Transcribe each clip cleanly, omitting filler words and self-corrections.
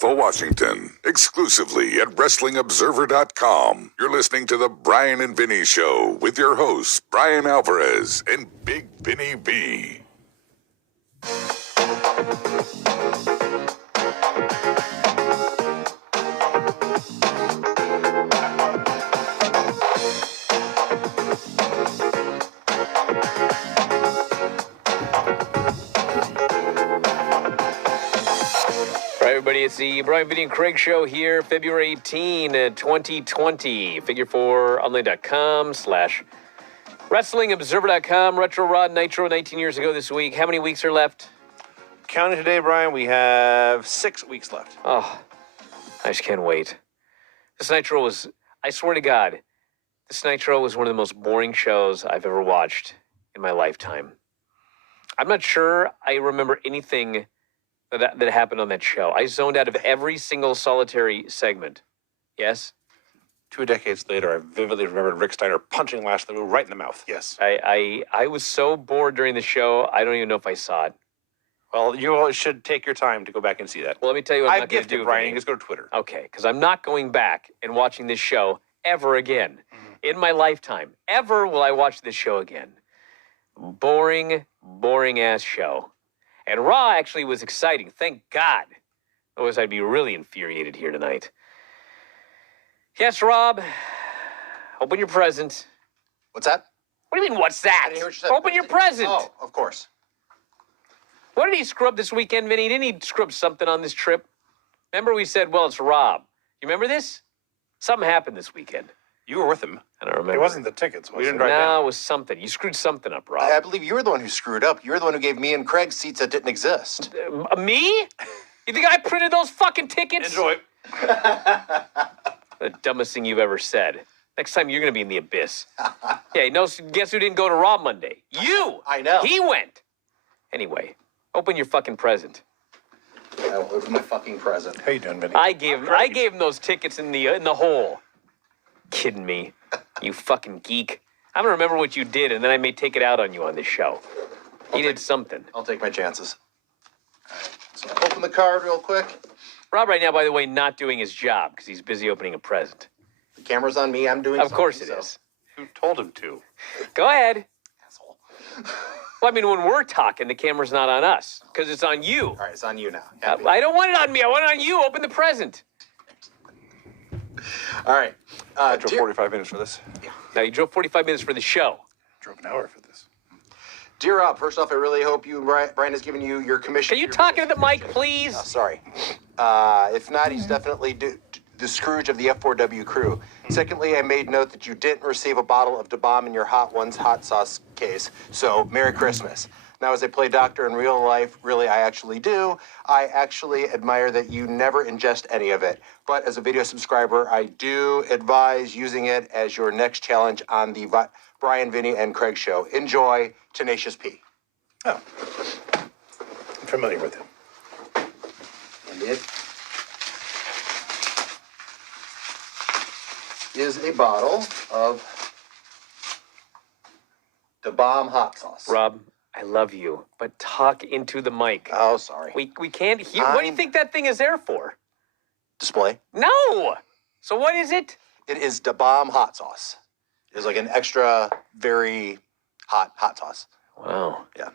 for Washington, exclusively at WrestlingObserver.com. You're listening to The Brian and Vinny Show with your hosts, Brian Alvarez and Big Vinny B. Everybody, it's the Brian, Vinny, and Craig Show here, February 18, 2020. Figure4online.com / WrestlingObserver.com. Retro Rod Nitro 19 years ago this week. How many weeks are left? Counting today, Brian, we have 6 weeks left. Oh, I just can't wait. This Nitro was, I swear to God, this Nitro was one of the most boring shows I've ever watched in my lifetime. I'm not sure I remember anything that happened on that show. I zoned out of every single solitary segment. Yes? 2 decades later, I vividly remembered Rick Steiner punching Lashley right in the mouth. Yes. I was so bored during the show, I don't even know if I saw it. Well, you should take your time to go back and see that. Well, let me tell you what I'm I've not going to gifted do, Brian. Vinny. Just go to Twitter. Okay, because I'm not going back and watching this show ever again. In my lifetime. Ever will I watch this show again. Boring, boring-ass show. And Raw actually was exciting. Thank God. Otherwise, I'd be really infuriated here tonight. Yes, Rob. Open your present. What's that? What do you mean, what's that? I didn't hear what you said. Open your present. Oh, of course. What did he scrub this weekend, Vinny? Didn't he scrub something on this trip? Remember we said, well, it's Rob. You remember this? Something happened this weekend. You were with him. I don't remember. It wasn't the tickets, was We it? didn't drive No, down. it was something. You screwed something up, Rob. I believe you were the one who screwed up. You were the one who gave me and Craig seats that didn't exist. Me? You think I printed those fucking tickets? Enjoy. The dumbest thing you've ever said. Next time you're going to be in the abyss. Yeah, no, guess who didn't go to Raw Monday? You! I know. He went. Anyway, open your fucking present. I will open my fucking present. How you doing, Vinny? I gave him those tickets in the hole. Kidding me? You fucking geek. I'm going to remember what you did, and then I may take it out on you on this show. You did something. I'll take my chances. All right. So I'll open the card real quick. Rob right now, by the way, not doing his job because he's busy opening a present. The camera's on me. I'm doing Of course it something, is. Who told him to? Go ahead. Asshole. Well, I mean, when we're talking, the camera's not on us because it's on you. All right, it's on you now. I don't want it on me. I want it on you. Open the present. All right. I drove 45 minutes for this. Now, you drove 45 minutes for the show. Drove an hour for this. Dear Rob, first off, I really hope you, Brian has given you your commission. Can you talk into the mic, please? Oh, sorry. If not, he's definitely the Scrooge of the F4W crew. Secondly, I made note that you didn't receive a bottle of Da Bomb in your Hot Ones hot sauce case. So, Merry Christmas. Now, as I play doctor in real life, really, I actually do. I actually admire that you never ingest any of it. But as a video subscriber, I do advise using it as your next challenge on the Brian, Vinny, and Craig show. Enjoy, Tenacious P. Oh. I'm familiar with him. And it is a bottle of Da Bomb hot sauce. Rob, I love you, but talk into the mic. Oh, sorry. We can't hear. What do you think that thing is there for? Display. No. So what is it? It is Da Bomb hot sauce. It's like an extra, very hot sauce. Wow. Yeah.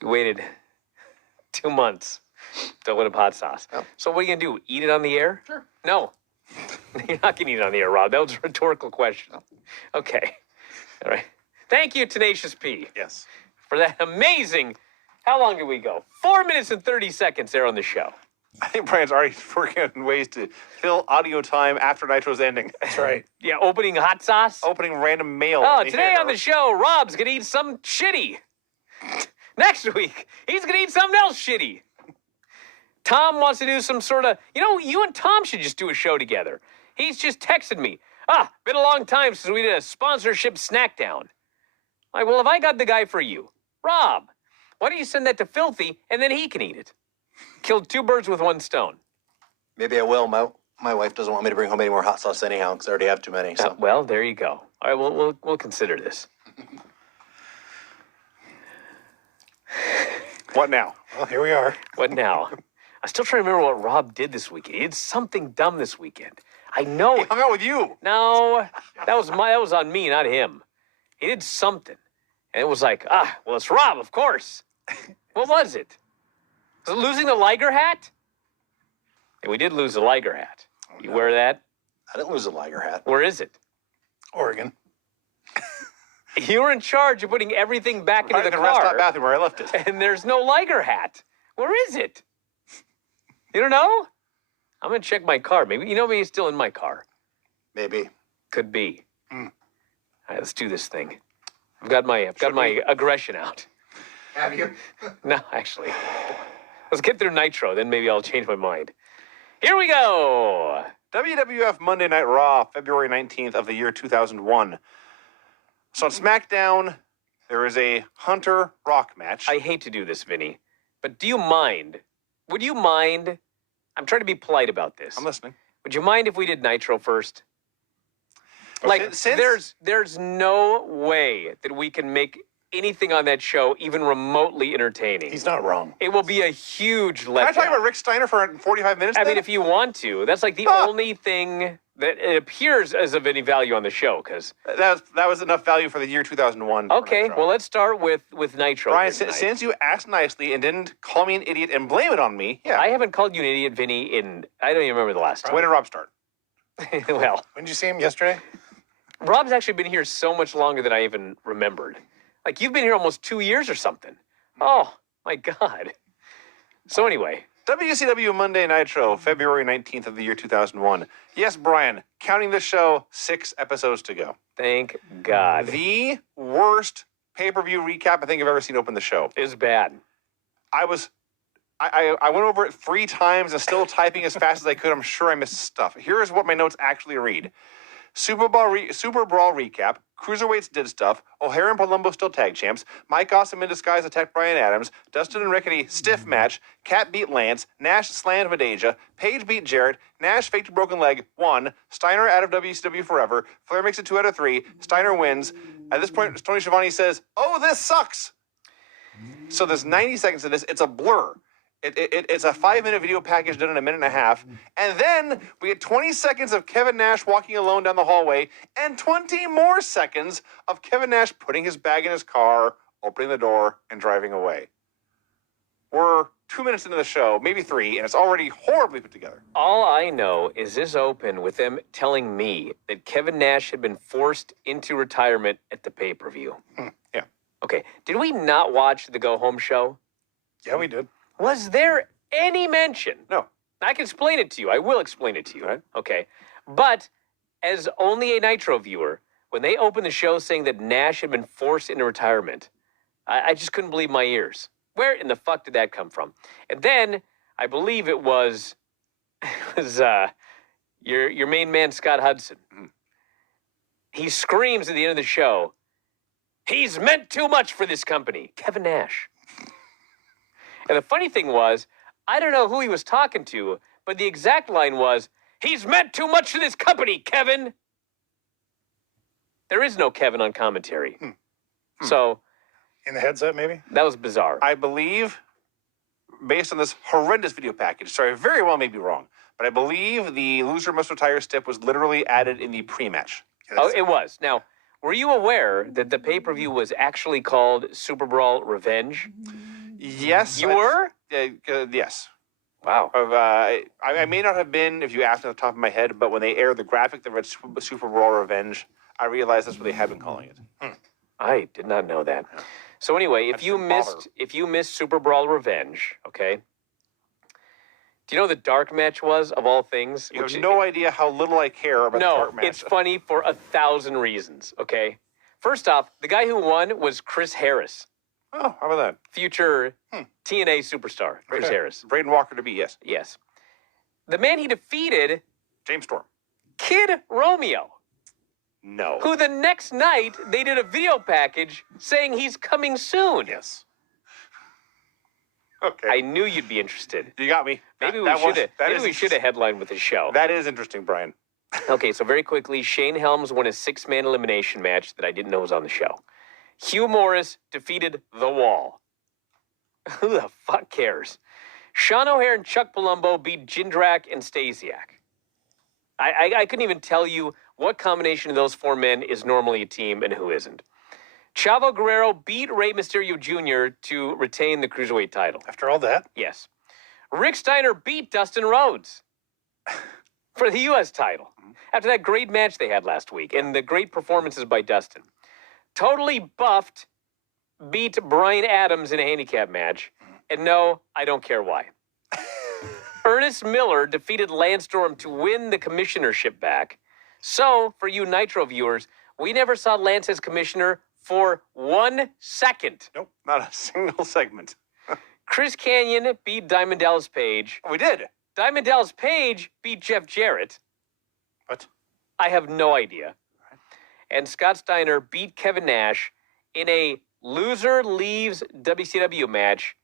You waited 2 months to open up hot sauce. Yep. So what are you going to do? Eat it on the air? Sure. No. You're not going to eat it on the air, Rob. That was a rhetorical question. Okay. All right. Thank you, Tenacious P, Yes. for that amazing... How long did we go? 4 minutes and 30 seconds there on the show. I think Brian's already working on ways to fill audio time after Nitro's ending. That's right. Yeah, opening hot sauce. Opening random mail. Oh, in the today air. on the show, Rob's going to eat some shitty. Next week, he's going to eat something else shitty. Tom wants to do some sort of... you and Tom should just do a show together. He's just texted me. Been a long time since we did a sponsorship snack down. Like, well, have I got the guy for you? Rob, why don't you send that to Filthy, and then he can eat it? Killed 2 birds with 1 stone. Maybe I will. My wife doesn't want me to bring home any more hot sauce anyhow, because I already have too many. So. Well, there you go. All right, we'll consider this. What now? Well, here we are. What now? I'm still trying to remember what Rob did this weekend. He did something dumb this weekend. I know He it. hung out with you. No, that was on me, not him. He did something. And it was like, well, it's Rob, of course. What was it? Was it losing the Liger hat? And we did lose the Liger hat. You wear that? I didn't lose a Liger hat. Where is it? Oregon. You were in charge of putting everything back into Right in the the rest stop car. bathroom where I left it. And there's no Liger hat. Where is it? You don't know? I'm going to check my car. Maybe it's still in my car. Maybe. Could be. All right, let's do this thing. I've got my aggression out. Have you? No, actually. Let's get through Nitro, then maybe I'll change my mind. Here we go. WWF Monday Night Raw, February 19th of the year 2001. So on SmackDown, there is a Hunter Rock match. I hate to do this, Vinny, but do you mind? Would you mind? I'm trying to be polite about this. I'm listening. Would you mind if we did Nitro first? Like, Since- there's no way that we can make anything on that show even remotely entertaining. He's not wrong. It will be a huge letdown. Can I talk about Rick Steiner for 45 minutes? I then? mean, if you want to, that's like the only thing that it appears as of any value on the show. Because that was enough value for the year 2001. for okay, Nitro. well, let's start with Nitro. Brian, here tonight. since you asked nicely and didn't call me an idiot and blame it on me, yeah. I haven't called you an idiot, Vinny, in I don't even remember the last When did Rob start? time. Well, When did you see him yesterday? Rob's actually been here so much longer than I even remembered. Like, you've been here almost 2 years or something. Oh, my God. So anyway, WCW Monday Nitro, February 19th of the year 2001. Yes, Brian, counting the show, 6 episodes to go. thank God. The worst pay-per-view recap I think I've ever seen open the show. It was bad. I went over it 3 times and still typing as fast as I could. I'm sure I missed stuff. Here is what my notes actually read. Super Brawl recap. Cruiserweights did stuff. O'Hare and Palumbo still tag champs. Mike Awesome in disguise attacked Brian Adams. Dustin and Rickety stiff match. Cat beat Lance. Nash slammed Madeja. Paige beat Jarrett. Nash faked a broken leg. 1. Steiner out of WCW forever. Flair makes it 2 out of 3. Steiner wins. At this point, Tony Schiavone says, "Oh, this sucks." So there's 90 seconds of this. It's a blur. It's a 5-minute video package done in a minute and a half. And then we get 20 seconds of Kevin Nash walking alone down the hallway and 20 more seconds of Kevin Nash putting his bag in his car, opening the door, and driving away. We're 2 minutes into the show, maybe 3, and it's already horribly put together. All I know is this opened with them telling me that Kevin Nash had been forced into retirement at the pay-per-view. Yeah. Okay, did we not watch the Go Home show? Yeah, we did. Was there any mention? No. I can explain it to you. I will explain it to you. Right. Okay. But as only a Nitro viewer, when they opened the show saying that Nash had been forced into retirement, I just couldn't believe my ears. Where in the fuck did that come from? And then I believe it was your main man, Scott Hudson. He screams at the end of the show, "He's meant too much for this company." Kevin Nash. And the funny thing was, I don't know who he was talking to, but the exact line was, "He's meant too much to this company, Kevin." There is no Kevin on commentary. So In the headset, maybe? that was bizarre. I believe, based on this horrendous video package, sorry, very well may be wrong, but I believe the loser must retire stip was literally added in the pre-match. Oh, it was. Now, were you aware that the pay-per-view was actually called Super Brawl Revenge? Yes. You were? Yes. Wow. I may not have been, if you asked me off the top of my head, but when they aired the graphic that read Super Brawl Revenge, I realized that's what they had been calling it. I did not know that. So anyway, if you missed Super Brawl Revenge, okay? Do you know the dark match was of all things? You have no idea how little I care about the No, dark match. it's funny for 1,000 reasons, okay? First off, the guy who won was Chris Harris, Oh, how about that? future TNA superstar, Chris Harris. Braden Walker to be, yes. Yes. The man he defeated, James Storm. Kid Romeo, No. who the next night they did a video package saying he's coming soon. Yes. Okay. I knew you'd be interested. You got me. Maybe That was- that maybe is- we should have headlined with his show. That is interesting, Brian. Okay, so very quickly, Shane Helms won a 6-man elimination match that I didn't know was on the show. Hugh Morris defeated The Wall. Who the fuck cares? Sean O'Hare and Chuck Palumbo beat Jindrak and Stasiak. I couldn't even tell you what combination of those four men is normally a team and who isn't. Chavo Guerrero beat Rey Mysterio Jr. to retain the Cruiserweight title. After all that, Yes. Rick Steiner beat Dustin Rhodes for the U.S. title after that great match they had last week and the great performances by Dustin. Totally Buffed beat Brian Adams in a handicap match. And no, I don't care why. Ernest Miller defeated Lance Storm to win the commissionership back. So, for you Nitro viewers, we never saw Lance as commissioner for 1 second. Nope, not a single segment. Chris Kanyon beat Diamond Dallas Page. We did. Diamond Dallas Page beat Jeff Jarrett. what? I have no idea. And Scott Steiner beat Kevin Nash in a loser leaves WCW match.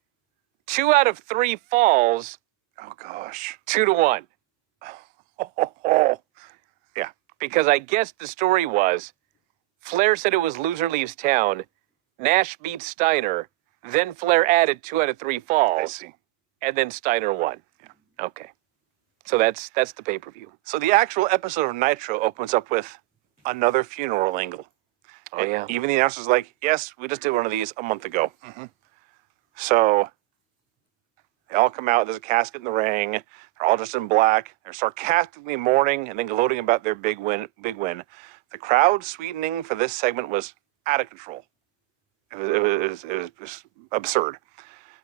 2 out of 3 falls, Oh gosh. 2-1. Yeah. Because I guess the story was Flair said it was loser leaves town. Nash beat Steiner. Then Flair added 2 out of 3 I falls. see. And then Steiner won. Yeah. Okay. So that's the pay-per-view. So the actual episode of Nitro opens up with another funeral angle. Oh, yeah. Even the announcer's like, yes, we just did one of these a month ago. So they all come out. There's a casket in the ring. They're all dressed in black. They're sarcastically mourning and then gloating about their big win. The crowd sweetening for this segment was out of control. It was absurd.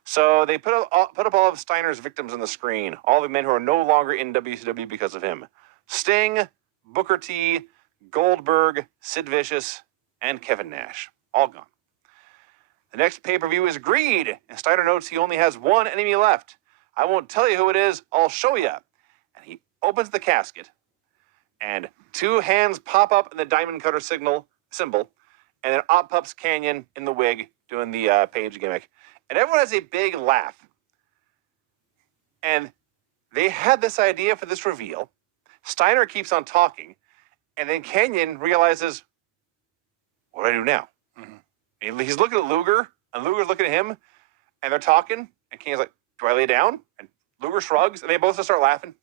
So they put up all of Steiner's victims on the screen. All the men who are no longer in WCW because of him. Sting, Booker T, Goldberg, Sid Vicious, and Kevin Nash. All gone. The next pay-per-view is Greed, and Steiner notes he only has one enemy left. I won't tell you who it is, I'll show you. And he opens the casket, and 2 hands pop up in the diamond cutter symbol, and then up pops Canyon in the wig doing the Page gimmick. And everyone has a big laugh. And they had this idea for this reveal. Steiner keeps on talking, and then Canyon realizes, what do I do now? And he's looking at Luger, and Luger's looking at him, and they're talking, and Canyon's like, do I lay down? And Luger shrugs, and they both just start laughing.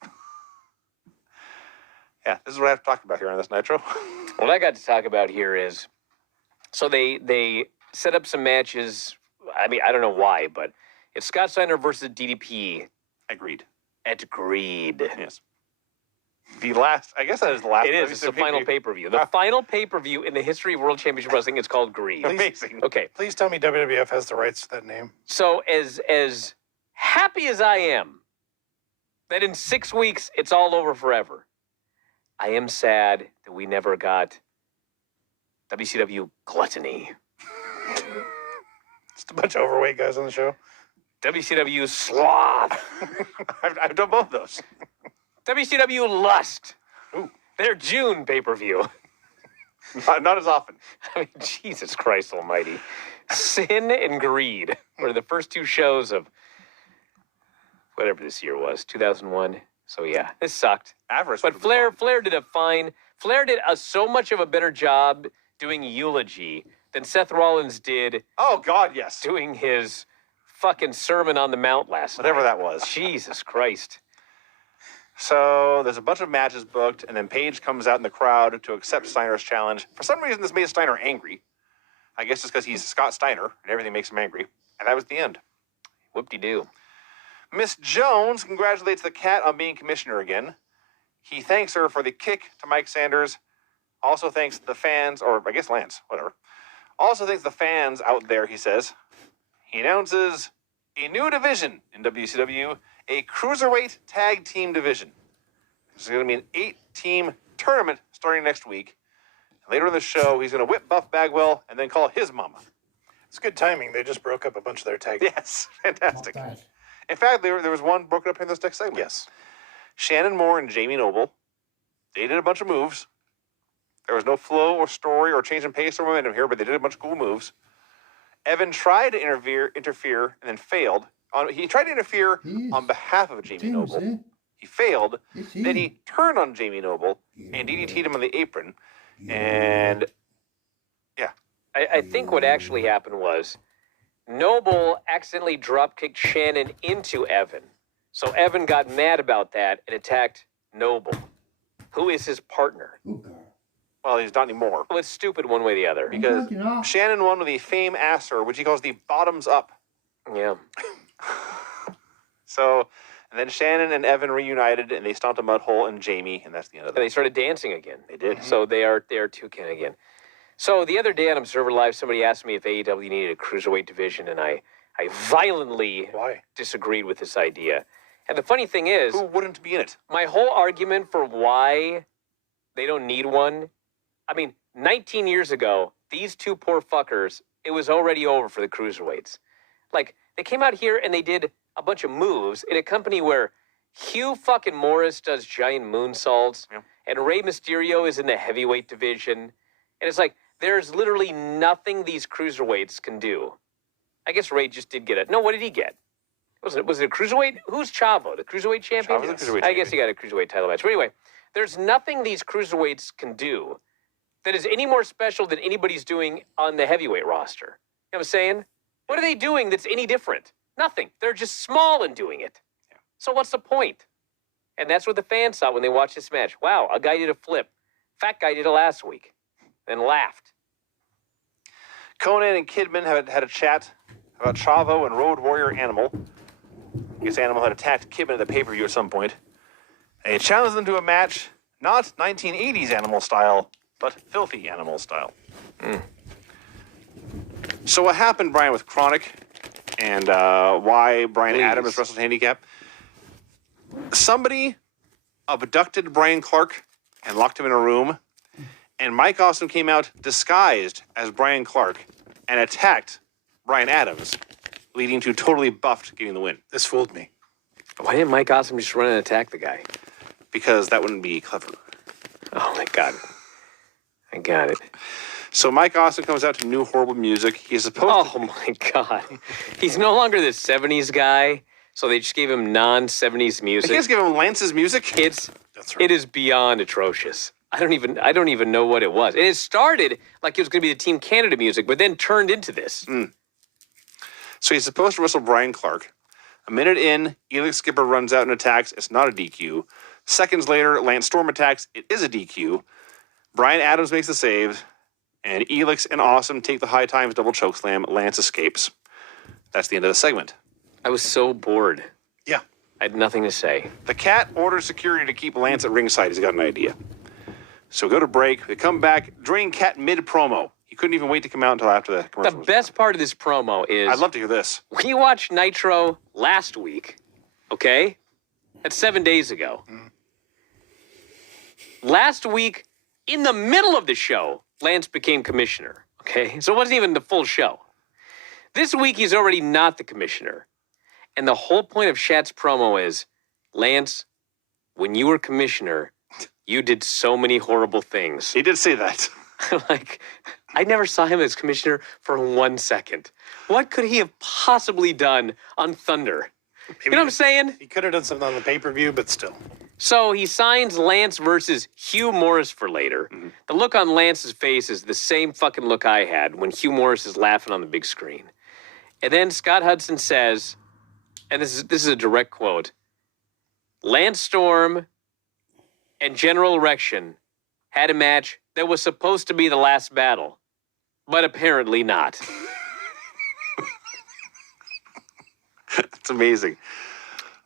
Yeah, this is what I have to talk about here on this Nitro. What I got to talk about here is, so they set up some matches. I mean, I don't know why, but it's Scott Steiner versus DDP Agreed. at Greed. Yes. The last, I guess that is the last. It is. It's the final pay-per-view. The final pay-per-view in the history of World Championship Wrestling is called Greed. Amazing. Okay, Please tell me WWF has the rights to that name. so as happy as I am that in 6 weeks it's all over forever, I am sad that we never got WCW Gluttony, Just a bunch of overweight guys on the show. WCW Sloth, I've done both those. WCW Lust. Ooh. Their June pay-per-view. Not as often. I mean, Jesus Christ almighty. Sin and Greed were the first 2 shows of whatever this year was, 2001. So yeah, this sucked. Avarice. But Flair did Flair did so much of a better job doing Eulogy than Seth Rollins did Oh, God, yes. doing his fucking Sermon on the Mount last Whatever night. that was. Jesus Christ. So there's a bunch of matches booked, and then Page comes out in the crowd to accept Steiner's challenge. For some reason, this made Steiner angry. I guess just because he's Scott Steiner, and everything makes him angry. And that was the end. Whoop-de-doo. Miss Jones congratulates the cat on being commissioner again. He thanks her for the kick to Mike Sanders. Also thanks the fans, or I guess Lance, whatever. Also thanks the fans out there, he says. He announces a new division in WCW, a cruiserweight tag team division. There's going to be an 8-team tournament starting next week. Later in the show, he's going to whip Buff Bagwell and then call his mama. It's good timing. They just broke up a bunch of their tag. Yes, fantastic. In fact, there was one broken up in this next segment. Yes. Shannon Moore and Jamie Noble, they did a bunch of moves. There was no flow or story or change in pace or momentum here, but they did a bunch of cool moves. Evan tried to interfere and then failed. He tried to interfere on behalf of Jamie Noble. He failed. Then he turned on Jamie Noble and DDT'd him on the apron. And yeah. I think what actually happened was Noble accidentally drop-kicked Shannon into Evan. So Evan got mad about that and attacked Noble, who is his partner. Well, he's not anymore. Well, it's stupid one way or the other. Because Shannon won with the fame asser, which he calls the bottoms up. Yeah. So, and then Shannon and Evan reunited, and they stomped a mud hole in Jamie, and that's the end of And it. they started dancing again. They did. So they are toucan again. So the other day on Observer Live, somebody asked me if AEW needed a cruiserweight division, and I violently disagreed with this idea. And the funny thing is, Who wouldn't be in it? my whole argument for why they don't need one, I mean, 19 years ago, these two poor fuckers, it was already over for the cruiserweights. Like, they came out here and they did a bunch of moves in a company where Hugh fucking Morris does giant moonsaults, and Rey Mysterio is in the heavyweight division. And it's like, there's literally nothing these cruiserweights can do. I guess Rey just did get it. No, what did he get? Was it a cruiserweight? Who's Chavo? The cruiserweight champion? Chavo's the cruiserweight I guess he got a cruiserweight title match. But anyway, there's nothing these cruiserweights can do that is any more special than anybody's doing on the heavyweight roster. You know what I'm saying? What are they doing that's any different? Nothing. They're just small and doing it. Yeah. So what's the point? And that's what the fans thought when they watched this match. Wow, a guy did a flip. Fat guy did it last week. And laughed. Conan and Kidman had a chat about Chavo and Road Warrior Animal. I guess Animal had attacked Kidman at the pay-per-view at some point. And he challenged them to a match, not 1980s Animal style, but filthy Animal style. So what happened, Brian, with Chronic, and why Brian Adams wrestled handicap? Somebody abducted Brian Clark and locked him in a room, and Mike Awesome came out disguised as Brian Clark and attacked Brian Adams, leading to Totally Buffed getting the win. This fooled me. Why didn't Mike Awesome just run and attack the guy? Because that wouldn't be clever. Oh, my God. I got it. So Mike Awesome comes out to new horrible music. He's supposed to... Oh, my God. He's no longer the 70s guy, so they just gave him non-70s You music. guys give him Lance's music? That's right. It is beyond atrocious. I don't even know what it was. And it started like it was going to be the Team Canada music, but then turned into this. So he's supposed to wrestle Brian Clark. A minute in, Elix Skipper runs out and attacks. It's not a DQ. Seconds later, Lance Storm attacks. It is a DQ. Brian Adams makes the save, and Elix and Awesome take the high times double chokeslam. Lance escapes. That's the end of the segment. I was so bored. Yeah. I had nothing to say. The Cat orders security to keep Lance at ringside. He's got an idea. So we go to break. We come back during Cat mid-promo. He couldn't even wait to come out until after the The commercial. was best part of this promo is I'd love to hear this. we watched Nitro last week, okay? That's 7 days ago. Last week, in the middle of the show, Lance became commissioner, okay? So it wasn't even the full show. This week, he's already not the commissioner. And the whole point of Shat's promo is, Lance, when you were commissioner, you did so many horrible things. He did say that. Like, I never saw him as commissioner for 1 second. What could he have possibly done on Thunder? You know what I'm saying? He could have done something on the pay-per-view, but still. So he signs Lance versus Hugh Morris for later. The look on Lance's face is the same fucking look I had when Hugh Morris is laughing on the big screen. And then Scott Hudson says, and this is a direct quote, Lance Storm and General Erection had a match that was supposed to be the last battle, but apparently not. It's amazing.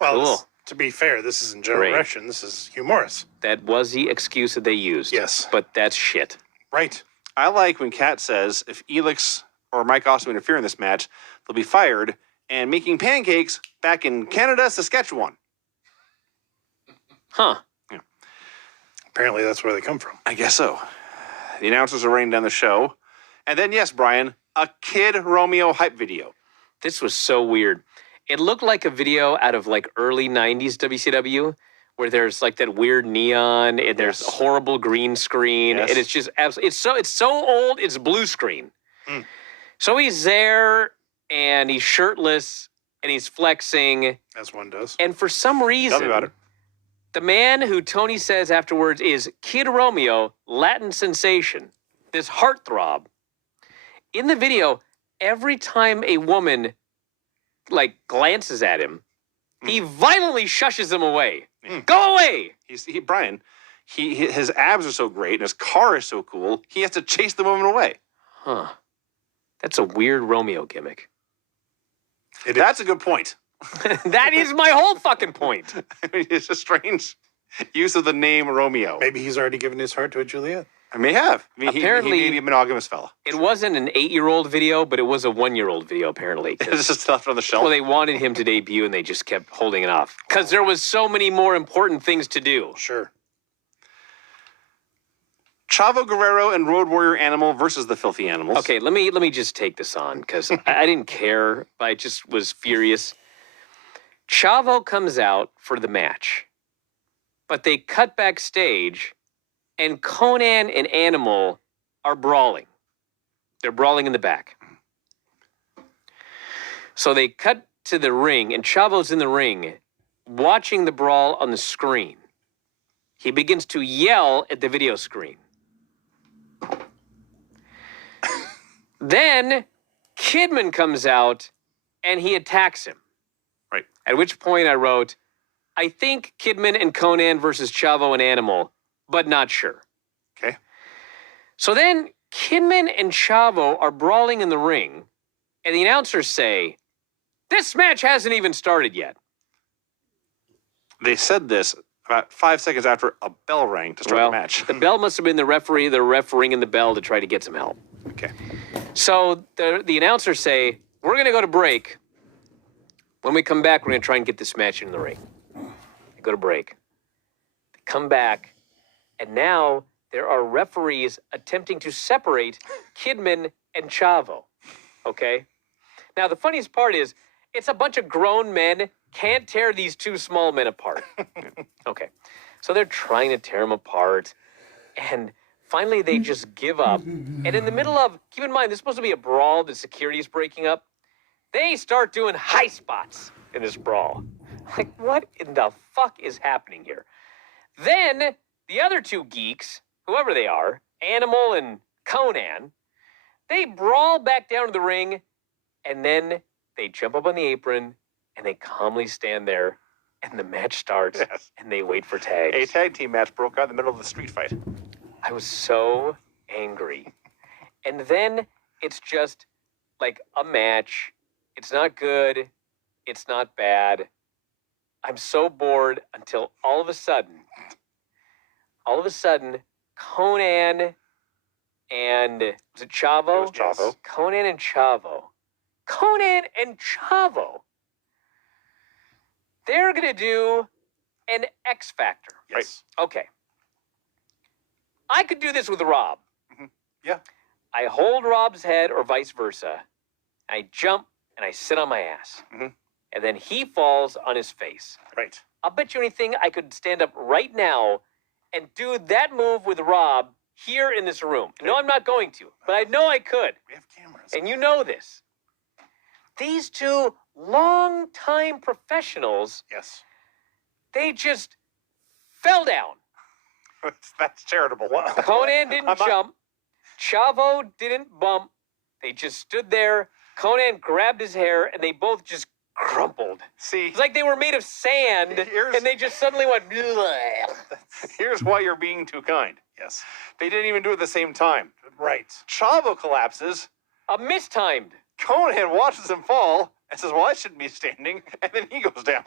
Well, Cool. to be fair, this isn't General Great. Erection. This is Hugh Morris. That was the excuse that they used. Yes. But that's shit. Right. I like when Kat says if Elix or Mike Awesome interfere in this match, they'll be fired and making pancakes back in Canada, Saskatchewan. Huh. Apparently, that's where they come from. I guess so. The announcers are running down the show. And then, yes, Brian, a Kid Romeo hype video. This was so weird. It looked like a video out of like early 90s WCW where there's like that weird neon and there's Yes. horrible green screen Yes. and it's just absolutely it's so old it's blue screen. So he's there and he's shirtless and he's flexing As one does. and for some reason Tell me about it. the man who Tony says afterwards is Kid Romeo, Latin sensation, this heartthrob. In the video, every time a woman like glances at him, He violently shushes him away. Go away! Brian, his abs are so great and his car is so cool, he has to chase the woman away. Huh. That's a weird Romeo gimmick. That's a good point. That is my whole fucking point. I mean, it's a strange use of the name Romeo. Maybe he's already given his heart to a Juliet. I may have. I mean, Apparently- he may be a monogamous fella. It wasn't an 8-year-old video, but it was a 1-year-old video, apparently. 'cause- It's just left on the shelf. Well, they wanted him to debut, and they just kept holding it off. Because there was so many more important things to do. Sure. Chavo Guerrero and Road Warrior Animal versus the Filthy Animals. Okay, let me just take this on, because I didn't care, but I just was furious. Chavo comes out for the match, but they cut backstage, and Conan and Animal are brawling. They're brawling in the back. So they cut to the ring, and Chavo's in the ring, watching the brawl on the screen. He begins to yell at the video screen. Then Kidman comes out, and he attacks him. Right. At which point I wrote, I think Kidman and Conan versus Chavo and Animal, but not sure. Okay. So then Kidman and Chavo are brawling in the ring, and the announcers say, this match hasn't even started yet. They said this about 5 seconds after a bell rang to start the match. The bell must have been the ref ringing the bell to try to get some help. Okay. So the announcers say, we're going to go to break. When we come back, we're going to try and get this match in the ring. They go to break. They come back, and now there are referees attempting to separate Kidman and Chavo. Okay? Now, the funniest part is, it's a bunch of grown men can't tear these two small men apart. Okay. So they're trying to tear them apart, and finally they just give up. And in the middle of, keep in mind, this is supposed to be a brawl, the security is breaking up. They start doing high spots in this brawl. Like, what in the fuck is happening here? Then the other two geeks, whoever they are, Animal and Conan, they brawl back down to the ring, and then they jump up on the apron, and they calmly stand there, and the match starts, Yes. and they wait for tags. A tag team match broke out in the middle of the street fight. I was so angry. And then it's just like a match. It's not good. It's not bad. I'm so bored until all of a sudden, Conan and, was it Chavo? It was Chavo. Conan and Chavo. They're going to do an X Factor. Yes. Okay. I could do this with Rob. Yeah. I hold Rob's head or vice versa. I jump and I sit on my ass. Mhm. And then he falls on his face. Right. I'll bet you anything I could stand up right now and do that move with Rob here in this room. No, I'm not going to, but I know I could. We have cameras. And you know this. These two long-time professionals, Yes. they just fell down. That's charitable. Wow. Conan didn't jump. Chavo didn't bump. They just stood there. Conan grabbed his hair, and they both just crumpled. See, It's like they were made of sand, Here's- and they just suddenly went, "Bleh." here's why you're being too kind. Yes. They didn't even do it at the same time. Right. Chavo collapses. Mistimed. Conan watches him fall and says, well, I shouldn't be standing. And then he goes down.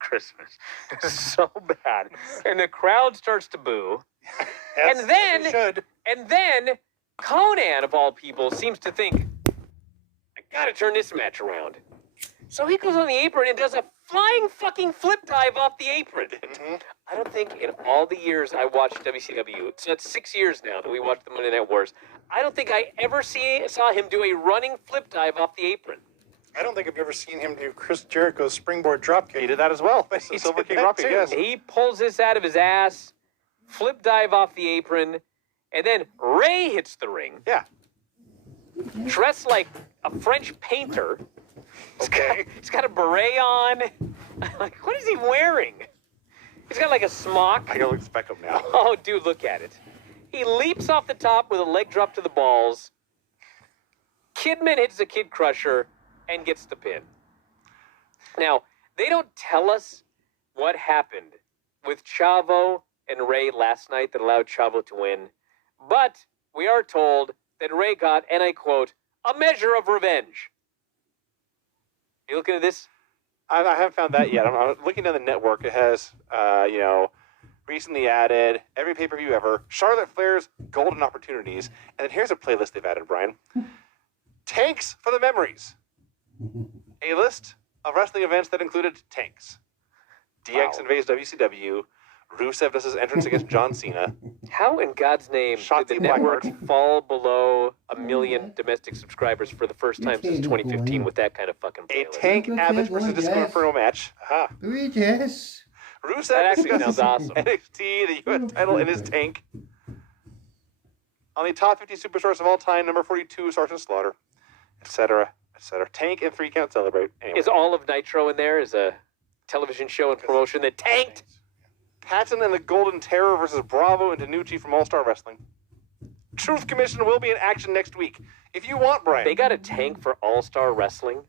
Christmas. So bad. And the crowd starts to boo. Yes, And then- they should. And then Conan, of all people, seems to think, I gotta turn this match around. So he goes on the apron and does a flying fucking flip dive off the apron. I don't think in all the years I watched WCW, so that's 6 years now that we watched the Monday Night Wars, I don't think I ever saw him do a running flip dive off the apron. I don't think I've ever seen him do Chris Jericho's springboard dropkick. He did that as well. But he Silver did King that Rocky, too. yes. He pulls this out of his ass, flip dive off the apron, and then Ray hits the ring, Yeah. dressed like a French painter. He's got a beret on. Like, what is he wearing? He's got like a smock. I gotta look this back up now. Oh, dude, look at it. He leaps off the top with a leg drop to the balls. Kidman hits a Kid Crusher and gets the pin. Now, They don't tell us what happened with Chavo and Ray last night that allowed Chavo to win. But we are told that Ray got, and I quote, a measure of revenge. You looking at this? I haven't found that yet. I'm looking at the network. It has, recently added every pay-per-view ever, Charlotte Flair's Golden Opportunities, and then here's a playlist they've added, Brian. Tanks for the Memories. A list of wrestling events that included tanks. DX invades WCW. Rusev does his entrance against John Cena. How in God's name did the Shotzi network Blackheart. fall below 1 million domestic subscribers for the first time since 2015 with that kind of fucking A playlist? Tank Abbott versus Disco Inferno match. Aha. Bridges. Rusev That actually discusses sounds awesome. NXT, the U.S. title in his tank. On the top 50 superstars of all time, number 42, Sergeant Slaughter, etc., etc. Tank and 3 Count Celebrate. Anyway. Is all of Nitro in there? Is a television show and promotion that tanked? Patton and the Golden Terror versus Bravo and Danucci from All Star Wrestling. Truth Commission will be in action next week. If you want, Brian. They got a tank for All-Star Wrestling?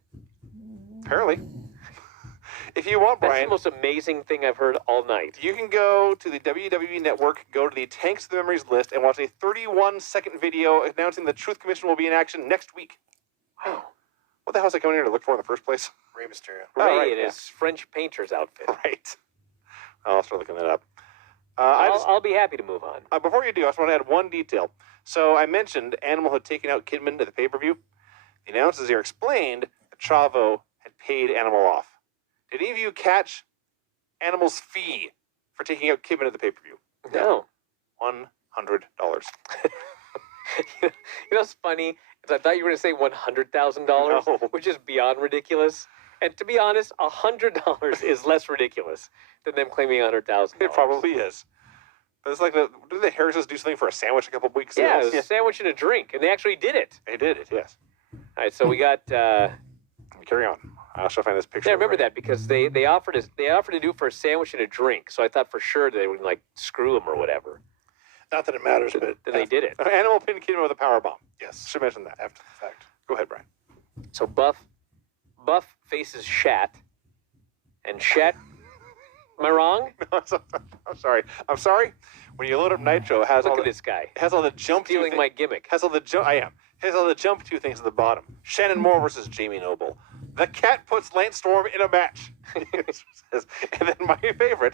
Apparently. If you want, That's Brian, the most amazing thing I've heard all night. you can go to the WWE Network, go to the Tanks of the Memories list, and watch a 31-second video announcing the Truth Commission will be in action next week. Wow. What the hell was I coming here to look for in the first place? Rey Mysterio. Ray Oh, right, in yeah. his French painter's outfit. Right. I'll start looking that up. I'll be happy to move on. Before you do, I just want to add one detail. So I mentioned Animal had taken out Kidman at the pay-per-view. The announcers here explained that Chavo had paid Animal off. Did any of you catch Animal's fee for taking out Kidman at the pay-per-view? No. $100. You know what's funny? Is I thought you were going to say $100,000, No. which is beyond ridiculous. And to be honest, $100 is less ridiculous than them claiming $100,000. It probably is. But it's like, did the Harrises do something for a sandwich a couple weeks ago? Yeah, it was a sandwich and a drink, and they actually did it. They did it, yes. All right, so we got. Carry on. I'll try to find this picture. Yeah, I remember that because they offered to do it for a sandwich and a drink. So I thought for sure they would like screw him or whatever. Not that it matters, but Then they did it. Animal pinned Kidman with a power bomb. yes, Should mention that. after the fact. Go ahead, Brian. So Buff faces Shat, and Shat. Am I wrong? I'm sorry. I'm sorry. When you load up Nitro, it has Look all at the, this guy it has all the jump to stealing my gimmick. has all the jump. I am. It has all the jump to things at the bottom. Shannon Moore versus Jamie Noble. The cat puts Lance Storm in a match. And then my favorite,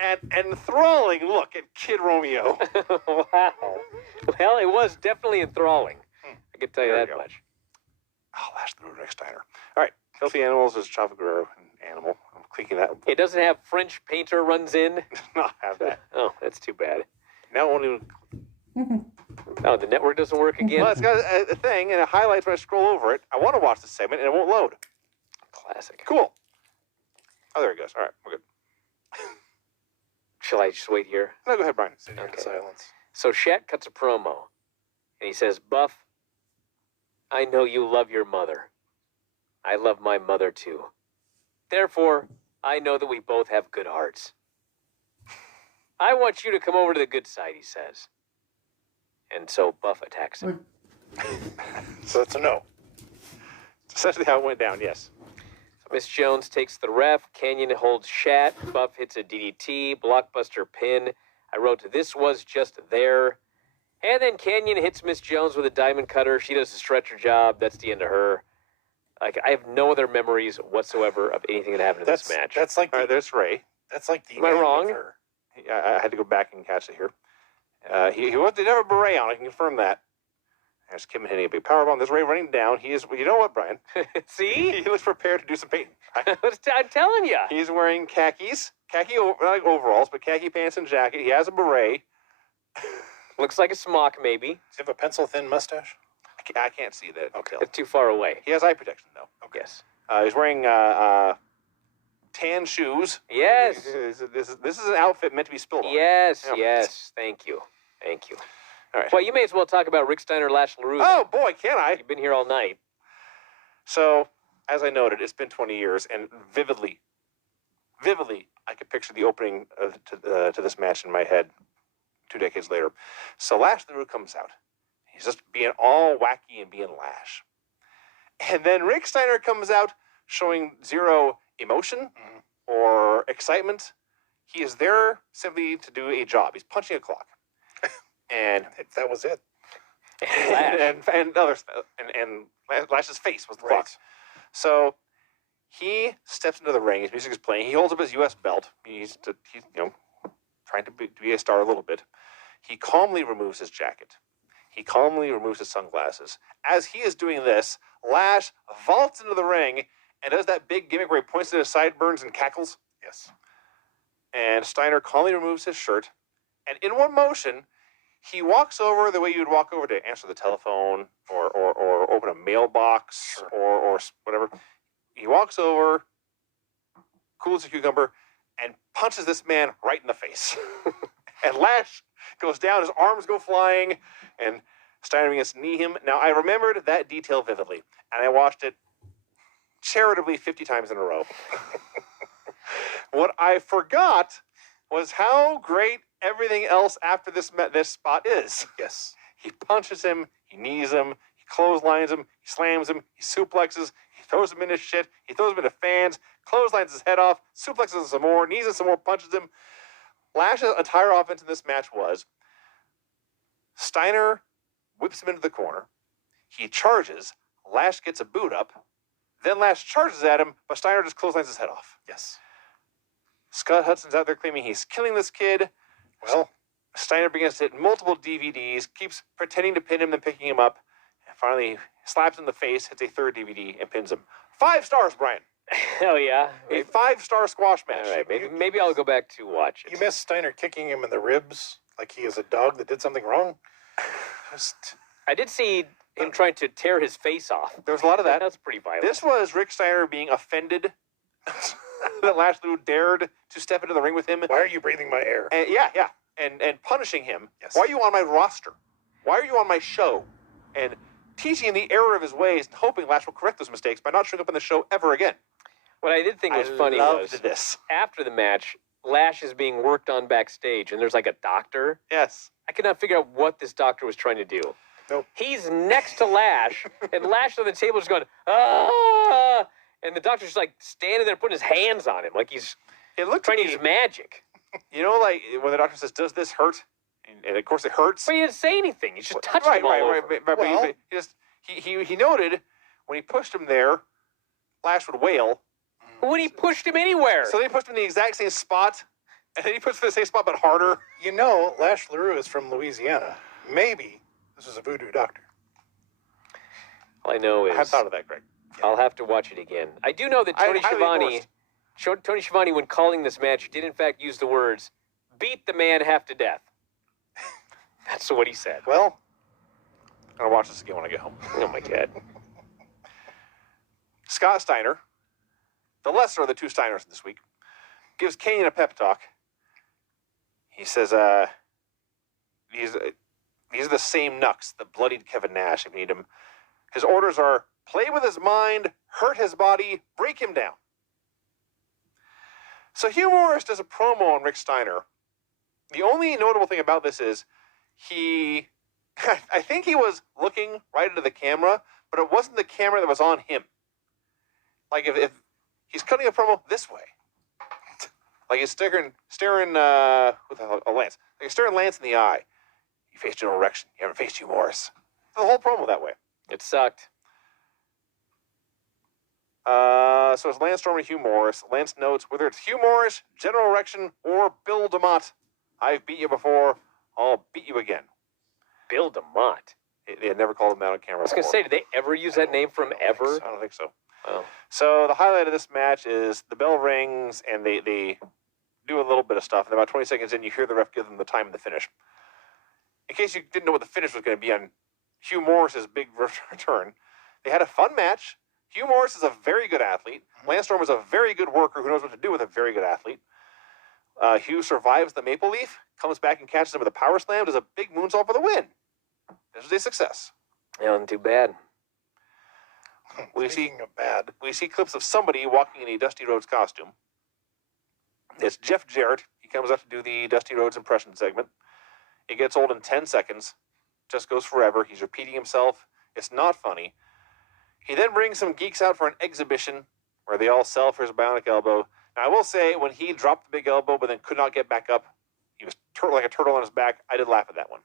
an enthralling look at Kid Romeo. Wow. Well, it was definitely enthralling. I can tell you There that you go. much. Oh, Lash through Rick Steiner. All right. Filthy Animals is Chavo Guerrero and Animal. I'm clicking that. It doesn't have French painter runs in. Not have that. Oh, that's too bad. Now it won't even. Oh, the network doesn't work again. Well, it's got a thing and it highlights when I scroll over it. I want to watch this segment and it won't load. Classic. Cool. Oh, there it goes. All right, we're good. Shall I just wait here? No, go ahead, Brian. Sitting in Okay. silence. So Shat cuts a promo, and he says, Buff, I know you love your mother. I love my mother too. Therefore, I know that we both have good hearts. I want you to come over to the good side, he says. And so Buff attacks him. So that's a no. It's essentially how it went down, yes. Miss Jones takes the ref. Canyon holds Shat. Buff hits a DDT. Blockbuster pin. I wrote, this was just there. And then Canyon hits Miss Jones with a diamond cutter. She does a stretcher job. That's the end of her. Like, I have no other memories whatsoever of anything that happened in this match. That's like All right, there's Ray. that's like the Am I end of wrong? her. I had to go back and catch it here. He was did have a beret on. I can confirm that. There's Kim hitting a big powerbomb. There's Ray running down. He is. You know what, Brian? See? He looks prepared to do some painting. I'm telling you. He's wearing khakis, not like overalls, but khaki pants and jacket. He has a beret. Looks like a smock, maybe. Does he have a pencil-thin mustache? I can't see that. Okay. It's too far away. He has eye protection though. Yes. He's wearing tan shoes. Yes. This is an outfit meant to be spilled on. Yes. Yeah. Yes. Thank you. Thank you. All right. Well, you may as well talk about Rick Steiner, Lash LaRue. Oh boy, can I? You've been here all night. So, as I noted, it's been 20 years, and vividly, I could picture the opening to this match in my head 2 decades later. So Lash LaRue comes out. He's just being all wacky and being Lash. And then Rick Steiner comes out showing zero emotion or excitement. He is there simply to do a job. He's punching a clock. And That was it. and others and Lash's face was the clock. So he steps into the ring. His music is playing. He holds up his U.S. belt. He's trying to be a star a little bit. He calmly removes his jacket. He calmly removes his sunglasses. As he is doing this, Lash vaults into the ring and does that big gimmick where he points at his sideburns and cackles. Yes. And Steiner calmly removes his shirt. And in one motion, he walks over the way you'd walk over to answer the telephone or open a mailbox or whatever. He walks over, cool as a cucumber, and punches this man right in the face. And Lash goes down, his arms go flying, and Steiner begins to knee him. Now, I remembered that detail vividly, and I watched it charitably 50 times in a row. What I forgot was how great everything else after this spot is. Yes. He punches him, he knees him, he clotheslines him, he slams him, he suplexes, he throws him into shit, he throws him into fans, clotheslines his head off, suplexes him some more, knees him some more, punches him. Lash's entire offense in this match was Steiner whips him into the corner, he charges, Lash gets a boot up, then Lash charges at him, but Steiner just clotheslines his head off. Yes. Scott Hudson's out there claiming he's killing this kid. Well, Steiner begins to hit multiple DVDs, keeps pretending to pin him, then picking him up, and finally slaps him in the face, hits a third DVD, and pins him. 5 stars, Brian. Hell yeah. A 5-star squash match. All right, maybe I'll go back to watch it. you missed Steiner kicking him in the ribs like he is a dog that did something wrong. Just I did see him trying to tear his face off. There was a lot of that. That's pretty violent. This was Rick Steiner being offended that Lash Lou dared to step into the ring with him. why are you breathing my air? And and punishing him. Yes. Why are you on my roster? Why are you on my show? And teaching him the error of his ways and hoping Lash will correct those mistakes by not showing up on the show ever again. What I did think was I funny loved was this. after the match, Lash is being worked on backstage, and there's like a doctor. Yes. I could not figure out what this doctor was trying to do. Nope. He's next to Lash, and Lash on the table is going, ah! And the doctor's just like standing there putting his hands on him, like he's It looked trying to to use me, magic. you know, like when the doctor says, "Does this hurt?" And of course it hurts. But he didn't say anything. He just touched right, him all right, over. right. But Well- he just he noted when he pushed him there, Lash would wail. When he pushed him anywhere. So they pushed him in the exact same spot, and then he pushed him in the same spot but harder. You know, Lash LaRue is from Louisiana. Maybe this is a voodoo doctor. All I know I is hadn't thought of that, Greg. I'll have to watch it again. I do know that I Tony highly Schiavone, endorsed. Tony Schiavone, when calling this match, did in fact use the words, beat the man half to death. That's what he said. Well, I'm gonna watch this again when I get home. Oh my God. Scott Steiner, the lesser of the two Steiners this week, gives Kane a pep talk. He says, these are the same knucks that bloodied Kevin Nash if you need him. His orders are play with his mind, hurt his body, break him down. So Hugh Morris does a promo on Rick Steiner. The only notable thing about this is I think he was looking right into the camera, but it wasn't the camera that was on him. Like if he's cutting a promo this way, like he's staring with a Lance, like he's staring Lance in the eye. You faced General Rection. You haven't faced Hugh Morris. The whole promo that way. It sucked. So it's Lance Storm and Hugh Morris. Lance notes, whether it's Hugh Morris, General Erection, or Bill DeMott, I've beat you before, I'll beat you again. Bill DeMott. They had never called him out on camera I was going to say, did they ever use that name from ever? I don't think so. Oh. So the highlight of this match is the bell rings and they do a little bit of stuff. And about 20 seconds in, you hear the ref give them the time of the finish. In case you didn't know what the finish was going to be on Hugh Morris's big return, they had a fun match. Hugh Morris is a very good athlete. Lance Storm is a very good worker who knows what to do with a very good athlete. Hugh survives the Maple Leaf, comes back and catches him with a power slam, does a big moonsault for the win. This was a success. Yeah, wasn't too bad. speaking of bad, We see clips of somebody walking in a Dusty Rhodes costume. It's Jeff Jarrett. He comes up to do the Dusty Rhodes impression segment. It gets old in 10 seconds. Just goes forever. He's repeating himself. It's not funny. He then brings some geeks out for an exhibition where they all sell for his bionic elbow. Now, I will say, when he dropped the big elbow but then could not get back up, he was like a turtle on his back. I did laugh at that one.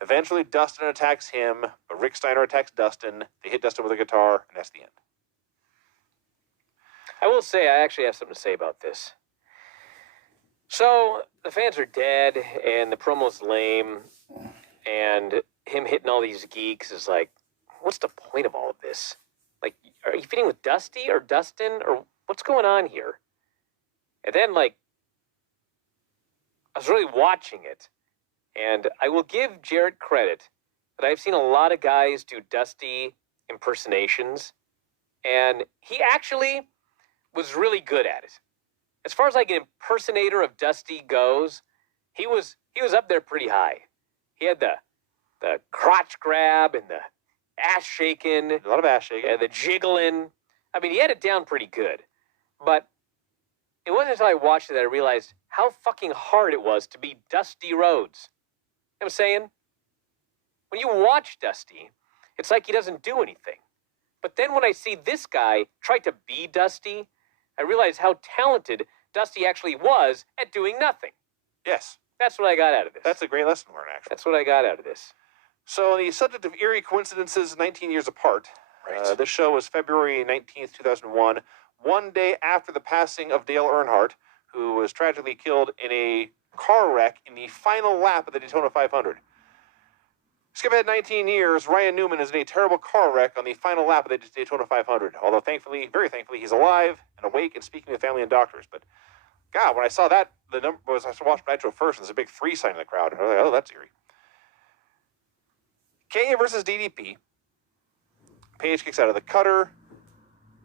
Eventually, Dustin attacks him, but Rick Steiner attacks Dustin. They hit Dustin with a guitar, and that's the end. I will say, I actually have something to say about this. So, the fans are dead, and the promo's lame, and him hitting all these geeks is like, what's the point of all of this? Like, are you feeding with Dusty or Dustin, or what's going on here? And then, like, I was really watching it, and I will give Jarrett credit that I've seen a lot of guys do Dusty impersonations, and he actually was really good at it. As far as like an impersonator of Dusty goes, he was up there pretty high. He had the crotch grab and the ass shaking, A lot of ass shaking. and the jiggling. I mean, he had it down pretty good. But it wasn't until I watched it that I realized how fucking hard it was to be Dusty Rhodes. You know what I'm saying? When you watch Dusty, it's like he doesn't do anything. But then when I see this guy try to be Dusty, I realize how talented Dusty actually was at doing nothing. Yes, That's what I got out of this. that's a great lesson to learn, actually. That's what I got out of this. So, the subject of eerie coincidences 19 years apart. Right. This show was February 19th, 2001, one day after the passing of Dale Earnhardt, who was tragically killed in a car wreck in the final lap of the Daytona 500. Skip ahead 19 years, Ryan Newman is in a terrible car wreck on the final lap of the Daytona 500. Although thankfully, very thankfully, he's alive and awake and speaking with family and doctors. But God, when I saw that, the number was I watched Nitro first, and there's a big 3 sign in the crowd. And I was like, oh, that's eerie. Kenya versus DDP. Paige kicks out of the cutter.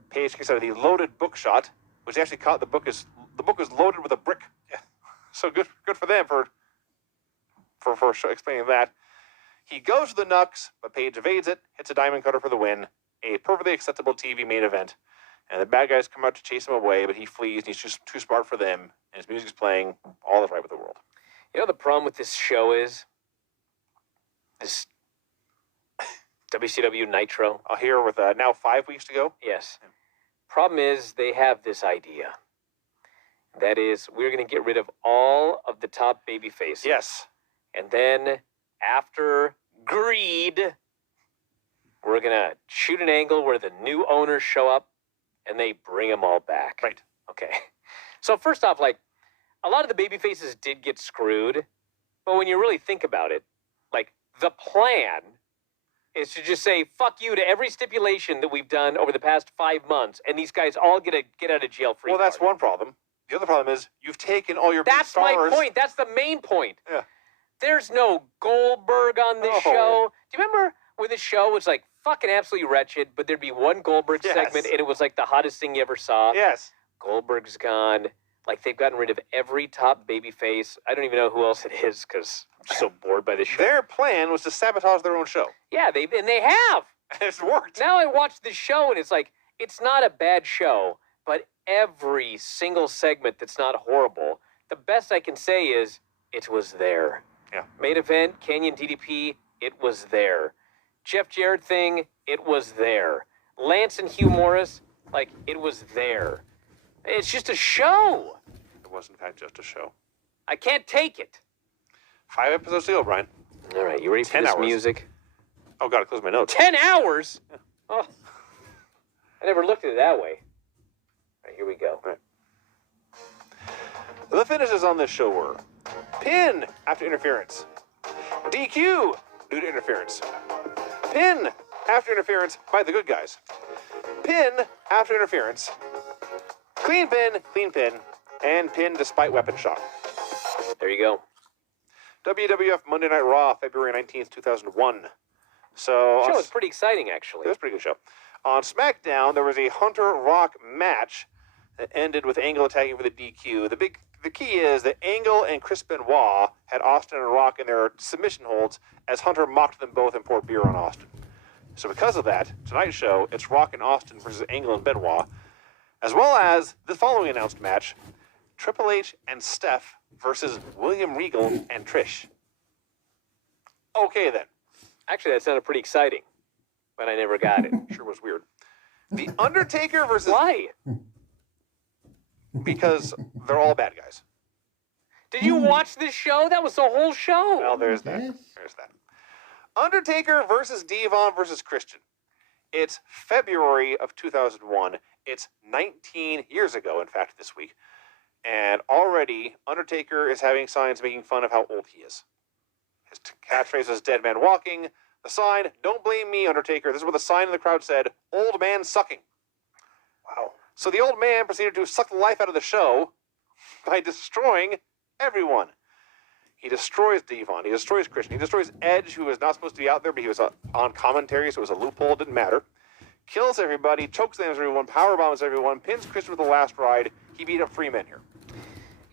Paige kicks out of the loaded book shot, which actually caught the book was loaded with a brick. Yeah. So good for them for explaining that. He goes to the Nux, but Paige evades it, hits a diamond cutter for the win. A perfectly acceptable TV main event. And the bad guys come out to chase him away, but he flees, and he's just too smart for them. And his music's playing. All is right with the world. You know the problem with this show is? This WCW Nitro. I'll hear with now 5 weeks to go. Yes. Problem is, they have this idea. That is, we're going to get rid of all of the top baby faces. Yes. And then, after greed, we're going to shoot an angle where the new owners show up, and they bring them all back. Right. Okay. So first off, like, a lot of the baby faces did get screwed, but when you really think about it, like, the plan is to just say, fuck you to every stipulation that we've done over the past 5 months, and these guys all get a get-out-of-jail-free Well, that's card. one problem. The other problem is you've taken all your big That's stars. my point. That's the main point. Yeah. There's no Goldberg on this No. show. Do you remember when this show was like fucking absolutely wretched, but there'd be one Goldberg Yes. segment and it was like the hottest thing you ever saw? Yes. Goldberg's gone. Like they've gotten rid of every top baby face. I don't even know who else it is because I'm just so bored by this show. Their plan was to sabotage their own show. Yeah, they have. It's worked. Now I watch this show and it's like, it's not a bad show, but every single segment that's not horrible, the best I can say is it was there. Yeah. Main event, Canyon DDP, it was there. Jeff Jarrett thing, it was there. Lance and Hugh Morris, like, it was there. It's just a show. It was, in fact, just a show. I can't take it. 5 episodes to go, Brian. All right, you ready for 10 this hours. music? Oh, God, I closed my notes. 10 hours? Oh, I never looked at it that way. All right, here we go. The finishes on this show were pin after interference, DQ due to interference, pin after interference by the good guys, pin after interference, clean pin, and pin despite weapon shock. There you go. WWF Monday Night Raw, February 19th, 2001. So The show was pretty exciting, actually. It was a pretty good show. On SmackDown, there was a Hunter Rock match that ended with Angle attacking for the DQ. The key is that Angle and Chris Benoit had Austin and Rock in their submission holds as Hunter mocked them both and poured beer on Austin. So because of that, tonight's show, it's Rock and Austin versus Angle and Benoit, as well as the following announced match, Triple H and Steph versus William Regal and Trish. Okay then. Actually, that sounded pretty exciting, but I never got it. Sure was weird. The Undertaker versus... Why? Because they're all bad guys. Did you watch this show? That was the whole show. Well, there's that. Yes. There's that. Undertaker versus Devon versus Christian. It's February of 2001. It's 19 years ago, in fact, this week. And already, Undertaker is having signs making fun of how old he is. His catchphrase is dead man walking. The sign, don't blame me, Undertaker. This is what the sign in the crowd said, old man sucking. Wow. So the old man proceeded to suck the life out of the show by destroying everyone. He destroys Devon. He destroys Christian. He destroys Edge, who was not supposed to be out there, but he was on commentary, so it was a loophole. It didn't matter. Kills everybody, chokesslams everyone, powerbombs everyone, pins Christian with the last ride. He beat up 3 men here.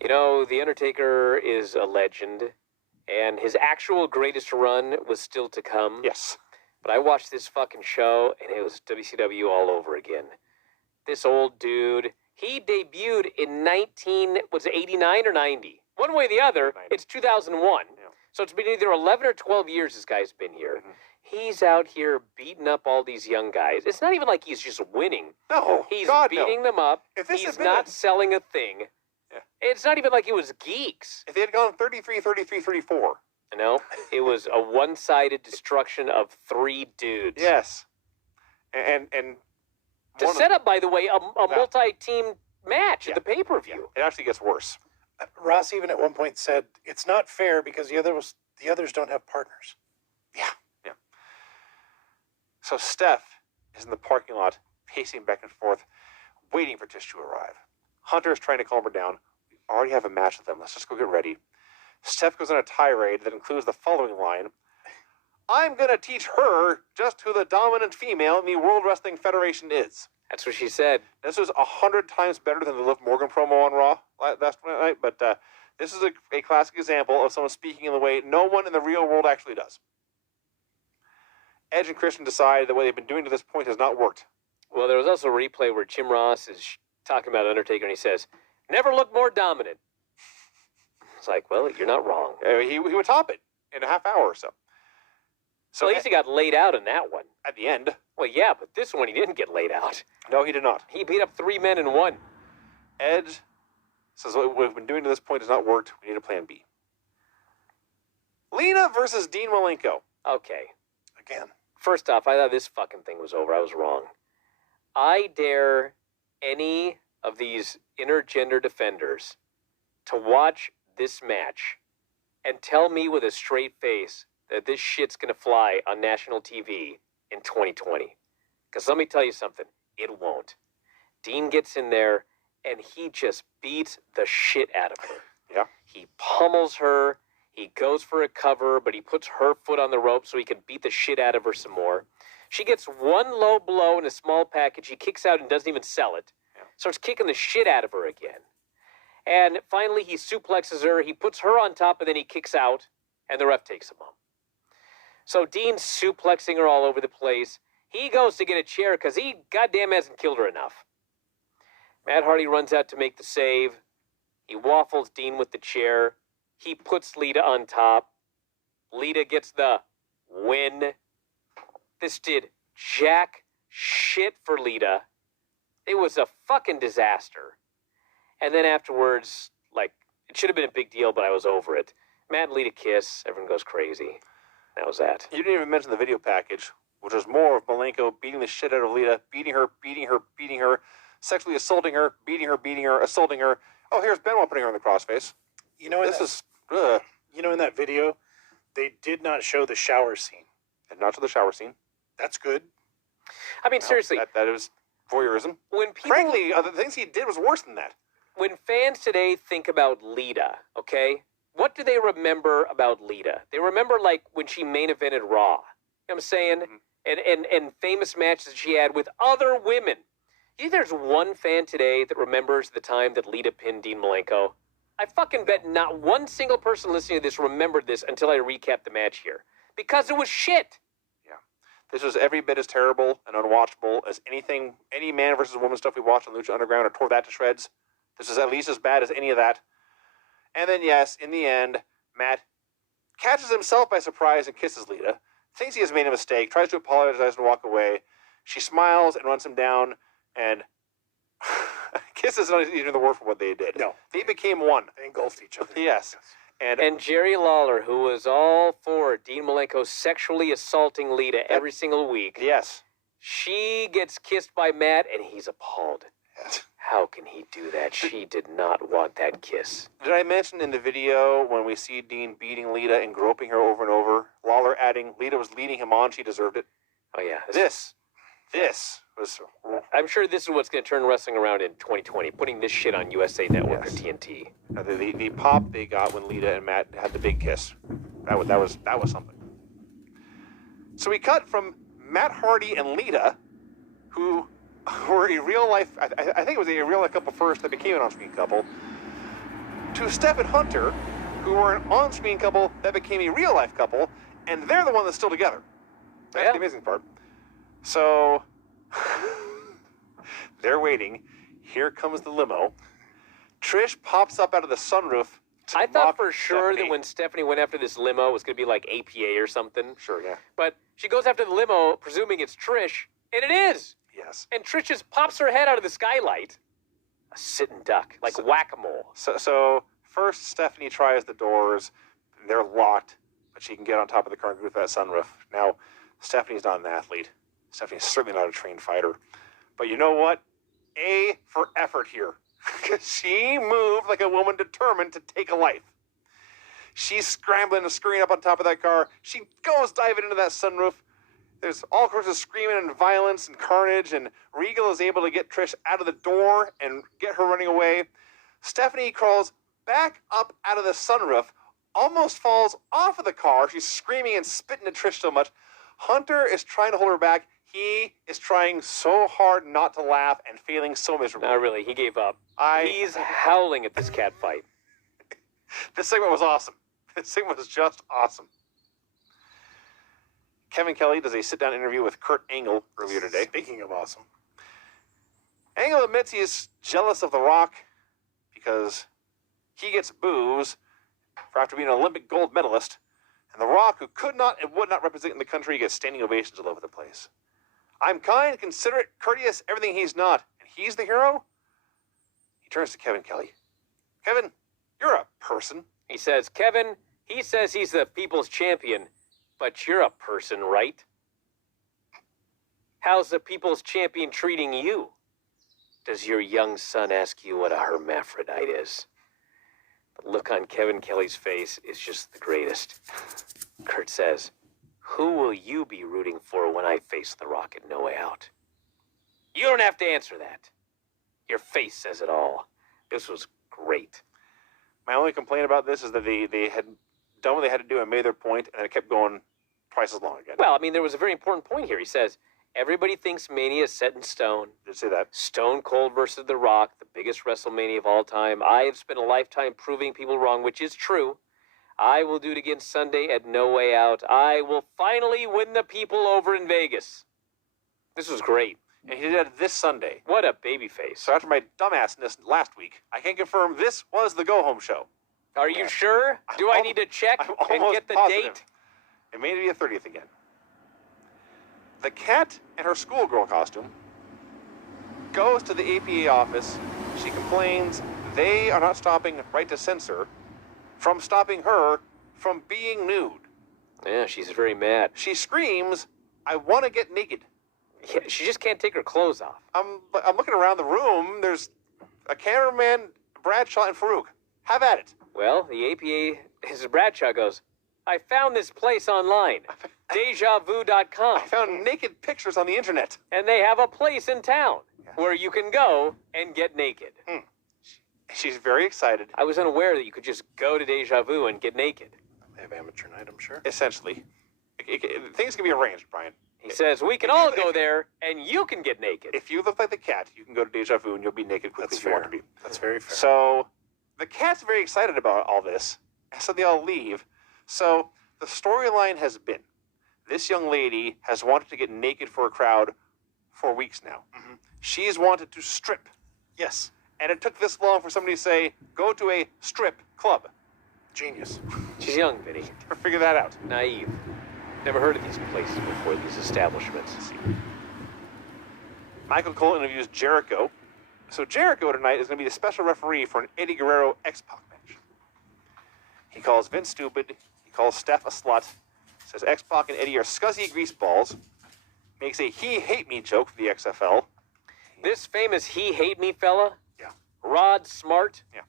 You know, The Undertaker is a legend, and his actual greatest run was still to come. Yes. But I watched this fucking show, and it was WCW all over again. This old dude, he debuted in 89 or 90? One way or the other, 90. it's 2001. Yeah. So it's been either 11 or 12 years this guy's been here. Mhm. He's out here beating up all these young guys. It's not even like he's just winning. No, He's God, beating no. them up. If this He's had been not selling a thing. Yeah. It's not even like it was geeks. If they had gone 33, 33, 34. You know, it was a one-sided destruction of 3 dudes. Yes. And To one of- set up, by the way, a Yeah. multi-team match Yeah. at the pay-per-view. it actually gets worse. Ross even at one point said it's not fair because the others don't have partners. Yeah. So Steph is in the parking lot, pacing back and forth, waiting for Tish to arrive. Hunter is trying to calm her down. We already have a match with them. Let's just go get ready. Steph goes on a tirade that includes the following line. I'm going to teach her just who the dominant female in the World Wrestling Federation is. That's what she said. This was 100 times better than the Liv Morgan promo on Raw last night, but this is a classic example of someone speaking in the way no one in the real world actually does. Edge and Christian decide the way they've been doing to this point has not worked. Well, there was also a replay where Jim Ross is talking about Undertaker, and he says, never look more dominant. It's like, well, you're not wrong. He would top it in a half hour or so. So at least he got laid out in that one. At the end, Well, yeah, but this one he didn't get laid out. no, he did not. He beat up 3 men in one. Edge says what we've been doing to this point has not worked. We need a plan B. Lena versus Dean Malenko. Okay. Again. First off, I thought this fucking thing was over. I was wrong. I dare any of these intergender defenders to watch this match and tell me with a straight face that this shit's gonna fly on national TV in 2020. Because let me tell you something, it won't. Dean gets in there and he just beats the shit out of her. Yeah. He pummels her. He goes for a cover, but he puts her foot on the rope so he can beat the shit out of her some more. She gets one low blow in a small package. He kicks out and doesn't even sell it. Yeah. Starts kicking the shit out of her again. And finally, he suplexes her. He puts her on top, and then he kicks out, and the ref takes him home. So Dean's suplexing her all over the place. He goes to get a chair because he goddamn hasn't killed her enough. Matt Hardy runs out to make the save. He waffles Dean with the chair. He puts Lita on top. Lita gets the win. This did jack shit for Lita. It was a fucking disaster. And then afterwards, like, it should have been a big deal, but I was over it. Matt and Lita kiss. Everyone goes crazy. That was that. You didn't even mention the video package, which was more of Malenko beating the shit out of Lita, beating her, sexually assaulting her, beating her, assaulting her. Oh, here's Benoit putting her in the crossface. You know, in This that, is, you know, in that video, they did not show the shower scene. and not to the shower scene. That's good. I mean, seriously, That is voyeurism. when people, Frankly, the things he did was worse than that. when fans today think about Lita, okay, what do they remember about Lita? They remember, like, when she main evented Raw. You know what I'm saying? And famous matches she had with other women. You think there's one fan today that remembers the time that Lita pinned Dean Malenko? I fucking bet not one single person listening to this remembered this until I recap the match here. Because it was shit. This was every bit as terrible and unwatchable as any man versus woman stuff we watched on Lucha Underground or tore that to shreds. This is at least as bad as any of that. And then, yes, in the end, Matt catches himself by surprise and kisses Lita, thinks he has made a mistake, tries to apologize and walk away. She smiles and runs him down, and kiss is not even the word for what they did. No. They became one. They engulfed each other. Yes. And Jerry Lawler, who was all for Dean Malenko sexually assaulting Lita every single week, Yes. she gets kissed by Matt, and he's appalled. Yes. How can he do that? She did not want that kiss. Did I mention in the video when we see Dean beating Lita and groping her over and over, Lawler adding Lita was leading him on, she deserved it? Oh, yeah. This was... I'm sure this is what's going to turn wrestling around in 2020, putting this shit on USA Network or TNT. The pop they got when Lita and Matt had the big kiss. That was something. So we cut from Matt Hardy and Lita, who were a real life, I think it was a real life couple first that became an on-screen couple, to Steph and Hunter, who were an on-screen couple that became a real life couple, and they're the one that's still together. That's the amazing part. So they're waiting. Here comes the limo. Trish pops up out of the sunroof. I thought for sure Stephanie. that when Stephanie went after this limo, it was going to be like APA or something. Sure, yeah. But she goes after the limo, presuming it's Trish, and it is. Yes. And Trish just pops her head out of the skylight. A sitting duck, like whack-a-mole. So first Stephanie tries the doors. They're locked, but she can get on top of the car and go through that sunroof. Now, Stephanie's not an athlete. Stephanie's certainly not a trained fighter. But you know what? A for effort here. She moved like a woman determined to take a life. She's scrambling and scurrying up on top of that car. She goes diving into that sunroof. There's all sorts of screaming and violence and carnage, and Regal is able to get Trish out of the door and get her running away. Stephanie crawls back up out of the sunroof, almost falls off of the car. She's screaming and spitting at Trish so much. Hunter is trying to hold her back. He is trying so hard not to laugh and failing so miserably. Not really. He gave up. He's howling at this cat fight. This segment was awesome. This segment was just awesome. Kevin Kelly does a sit-down interview with Kurt Angle earlier today. Speaking of awesome. Angle admits he is jealous of The Rock because he gets boos for after being an Olympic gold medalist, and The Rock, who could not and would not represent the country, gets standing ovations all over the place. I'm kind, considerate, courteous, everything he's not, and he's the hero? He turns to Kevin Kelly. Kevin, you're a person. He says, Kevin, he says he's the people's champion, but you're a person, right? How's the people's champion treating you? Does your young son ask you what a hermaphrodite is? The look on Kevin Kelly's face is just the greatest. Kurt says, who will you be rooting for when I face The Rock at No Way Out? You don't have to answer that. Your face says it all. This was great. My only complaint about this is that they had done what they had to do and made their point, and it kept going twice as long again. Well, I mean, there was a very important point here. He says, everybody thinks Mania is set in stone. Did say that. Stone Cold versus The Rock, the biggest WrestleMania of all time. I have spent a lifetime proving people wrong, which is true. I will do it again Sunday at No Way Out. I will finally win the people over in Vegas. This was great. And he did it this Sunday. What a babyface. So after my dumbassness last week, I can confirm this was the go-home show. Are you sure? Do I need to check I'm and almost get the positive. date? It may be the 30th again. The cat in her schoolgirl costume goes to the APA office. She complains they are not stopping Right to Censor from stopping her from being nude. Yeah, she's very mad. She screams, I want to get naked. Yeah, she just can't take her clothes off. I'm looking around the room. There's a cameraman, Bradshaw, and Farouk. Have at it. Well, the APA, his Bradshaw goes, I found this place online, DejaVu.com. I found naked pictures on the internet. And they have a place in town where you can go and get naked. She's very excited. I was unaware that you could just go to Deja Vu and get naked. They have amateur night, I'm sure. Essentially. Things can be arranged, Brian. He says, we can all go there and you can get naked. If you look like the cat, you can go to Deja Vu and you'll be naked quickly That's if you want fair. to be. That's very fair. So the cat's very excited about all this. So they all leave. So the storyline has been, this young lady has wanted to get naked for a crowd for weeks now. Mhm. She's wanted to strip. Yes. And it took this long for somebody to say, go to a strip club. Genius. She's young, Vinny. Never figure that out. Naive. Never heard of these places before, these establishments. Michael Cole interviews Jericho. So Jericho tonight is going to be the special referee for an Eddie Guerrero X-Pac match. He calls Vince stupid. He calls Steph a slut. Says X-Pac and Eddie are scuzzy greaseballs. Makes a he hate me joke for the XFL. This famous he hate me fella, Yeah. Rod Smart. Yeah.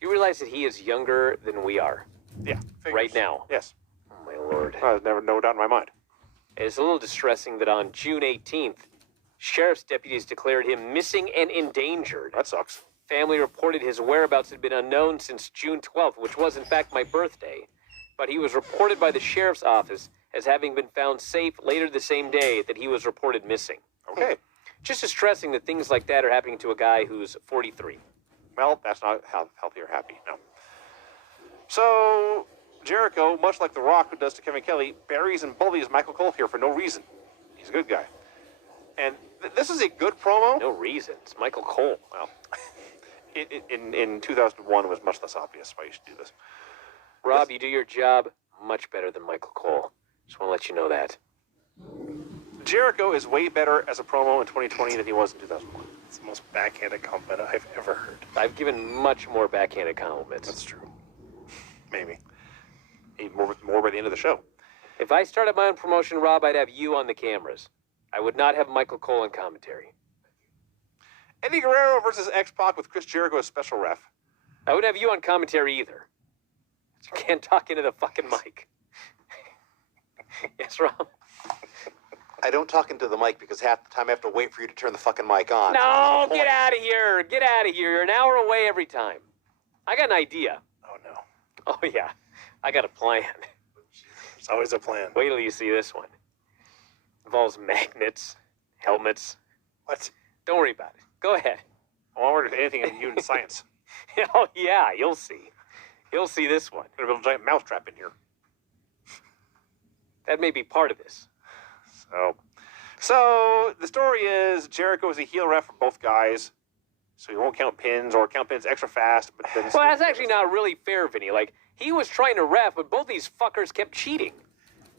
Do you realize that he is younger than we are Yeah. right now? Yes. Oh, my Lord. There's never no doubt in my mind. It's a little distressing that on June 18th, sheriff's deputies declared him missing and endangered. That sucks. Family reported his whereabouts had been unknown since June 12th, which was in fact my birthday. But he was reported by the sheriff's office as having been found safe later the same day that he was reported missing. Okay. Just distressing that things like that are happening to a guy who's 43. Well, that's not healthy or happy, no. So, Jericho, much like The Rock does to Kevin Kelly, buries and bullies Michael Cole here for no reason. He's a good guy. And this is a good promo. No reason. It's Michael Cole. Well, in 2001, it was much less obvious why you should do this. Rob, you do your job much better than Michael Cole. Just want to let you know that. Jericho is way better as a promo in 2020 than he was in 2001. It's the most backhanded compliment I've ever heard. I've given much more backhanded compliments. That's true. Maybe. More by the end of the show. If I started my own promotion, Rob, I'd have you on the cameras. I would not have Michael Cole in commentary. Eddie Guerrero versus X-Pac with Chris Jericho as special ref. I wouldn't have you on commentary either. You can't talk into the fucking mic. Yes, Rob? I don't talk into the mic because half the time I have to wait for you to turn the fucking mic on. No, get out of here. Get out of here. You're an hour away every time. I got an idea. Oh, no. Oh, yeah. I got a plan. There's always a plan. Wait till you see this one. Involves magnets, helmets. What? Don't worry about it. Go ahead. I won't worry if anything in you in science. Oh, yeah, you'll see. You'll see this one. Gonna build a giant mousetrap in here. That may be part of this. So the story is Jericho is a heel ref for both guys, so he won't count pins or count pins extra fast. But then Well, that's actually not really fair, Vinny. Like, he was trying to ref, but both these fuckers kept cheating.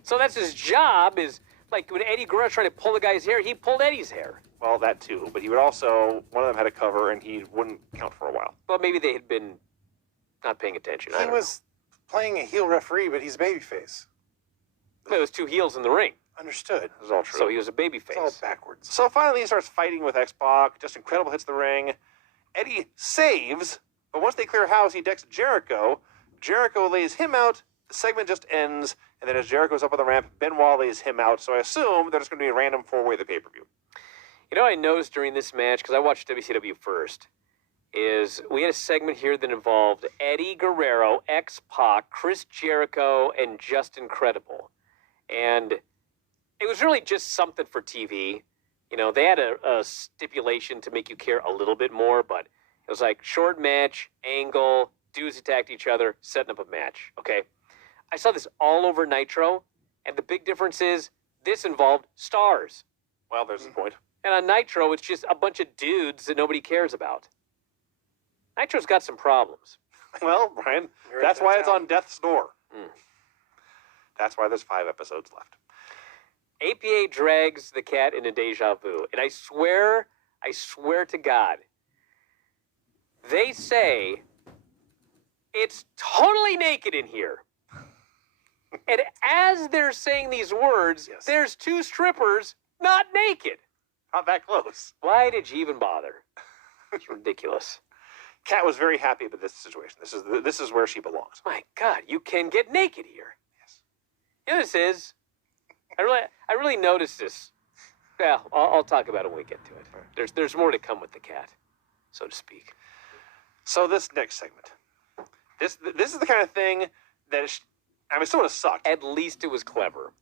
So that's his job is, like, when Eddie Guerrero tried to pull the guy's hair, he pulled Eddie's hair. Well, that too. But he would also, one of them had a cover and he wouldn't count for a while. But maybe they had been not paying attention. I He don't was playing a heel referee, but he's babyface. know. It was two heels in the ring, Understood. This is all true. so he was a baby It's all face. backwards. So finally he starts fighting with X-Pac. Just Incredible hits the ring. Eddie saves, but once they clear house, he decks Jericho. Jericho lays him out. The segment just ends, and then as Jericho's up on the ramp, Benoit lays him out. So I assume there's going to be a random four-way at the pay-per-view. You know what I noticed during this match, because I watched WCW first, is we had a segment here that involved Eddie Guerrero, X-Pac, Chris Jericho, and Just Incredible. And it was really just something for TV. You know, they had a stipulation to make you care a little bit more, but it was like short match, angle, dudes attacked each other, setting up a match, okay? I saw this all over Nitro, and the big difference is this involved stars. Well, there's the point. And on Nitro, it's just a bunch of dudes that nobody cares about. Nitro's got some problems. Well, Brian, You're that's right, why that's it's on death's door. Mm. That's why there's 5 episodes left. APA drags the cat into deja vu. And I swear to God, they say it's totally naked in here. And as they're saying these words, Yes. there's 2 strippers not naked. Not that close. Why did you even bother? It's ridiculous. Kat was very happy with this situation. This is where she belongs. My God, you can get naked here. Yes. You know what this is? I really noticed this. Well, I'll talk about it when we get to it. There's more to come with the cat, so to speak. So this next segment, this is the kind of thing that it would have sucked. At least it was clever.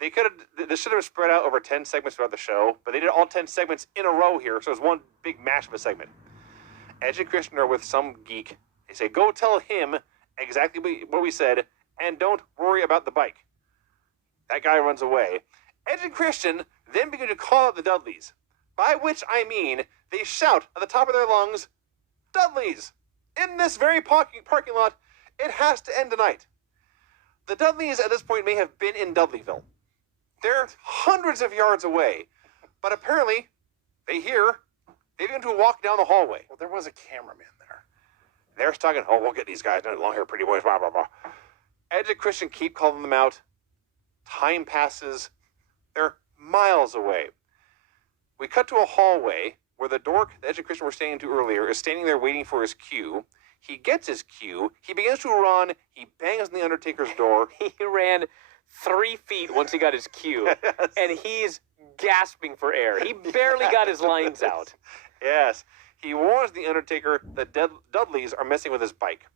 They could have. This should have spread out over 10 segments throughout the show, but they did all 10 segments in a row here, so it was one big mash of a segment. Edge and Christian are with some geek. They say, "Go tell him exactly what we said, and don't worry about the bike." That guy runs away. Edge and Christian then begin to call out the Dudleys, by which I mean they shout at the top of their lungs, "Dudleys! In this very parking lot, it has to end tonight." The Dudleys at this point may have been in Dudleyville. They're hundreds of yards away, but apparently They begin to walk down the hallway. Well, there was a cameraman there. They're talking, oh, we'll get these guys, long hair, pretty boys, blah, blah, blah. Edge and Christian keep calling them out. Time passes. They're miles away. We cut to a hallway where the dork that Edge and Christian were standing to earlier is standing there waiting for his cue. He gets his cue. He begins to run. He bangs on the Undertaker's door. He ran 3 feet once he got his cue, Yes. and he's gasping for air. He barely got his lines out. Yes. He warns the Undertaker that Dudleys are messing with his bike.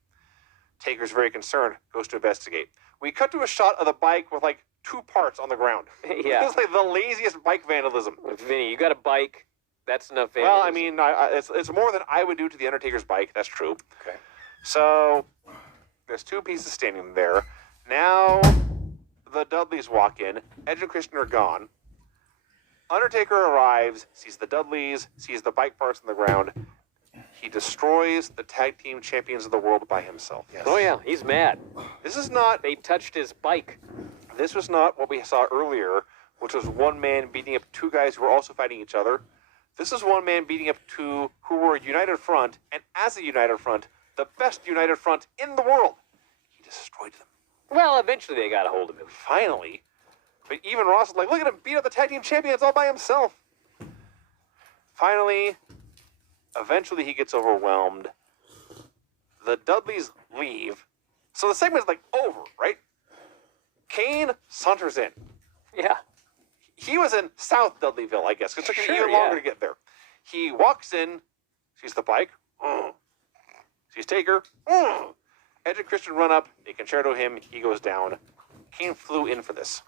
Taker's very concerned, goes to investigate. We cut to a shot of the bike with like 2 parts on the ground. Yeah. It's like the laziest bike vandalism. Vinny, you got a bike. That's enough. Well, I vandalism. mean, it's more than I would do to the Undertaker's bike. That's true. Okay. So there's 2 pieces standing there. Now the Dudleys walk in. Edge and Christian are gone. Undertaker arrives, sees the Dudleys, sees the bike parts on the ground. He destroys the tag team champions of the world by himself. Yes. Oh yeah, he's mad. This is not. They touched his bike. This was not what we saw earlier, which was one man beating up 2 guys who were also fighting each other. This is one man beating up 2 who were a united front, and as a united front, the best united front in the world. He destroyed them. Well, eventually they got a hold of him. Finally. But even Ross is like, look at him beat up the tag team champions all by himself. Finally, eventually he gets overwhelmed. The Dudleys leave. So the segment is like over, right? Kane saunters in. Yeah. He was in South Dudleyville, I guess. It took him Sure, even longer yeah. to get there. He walks in, sees the bike, sees Taker, Edge and Christian run up, they concerto him, he goes down. Kane flew in for this.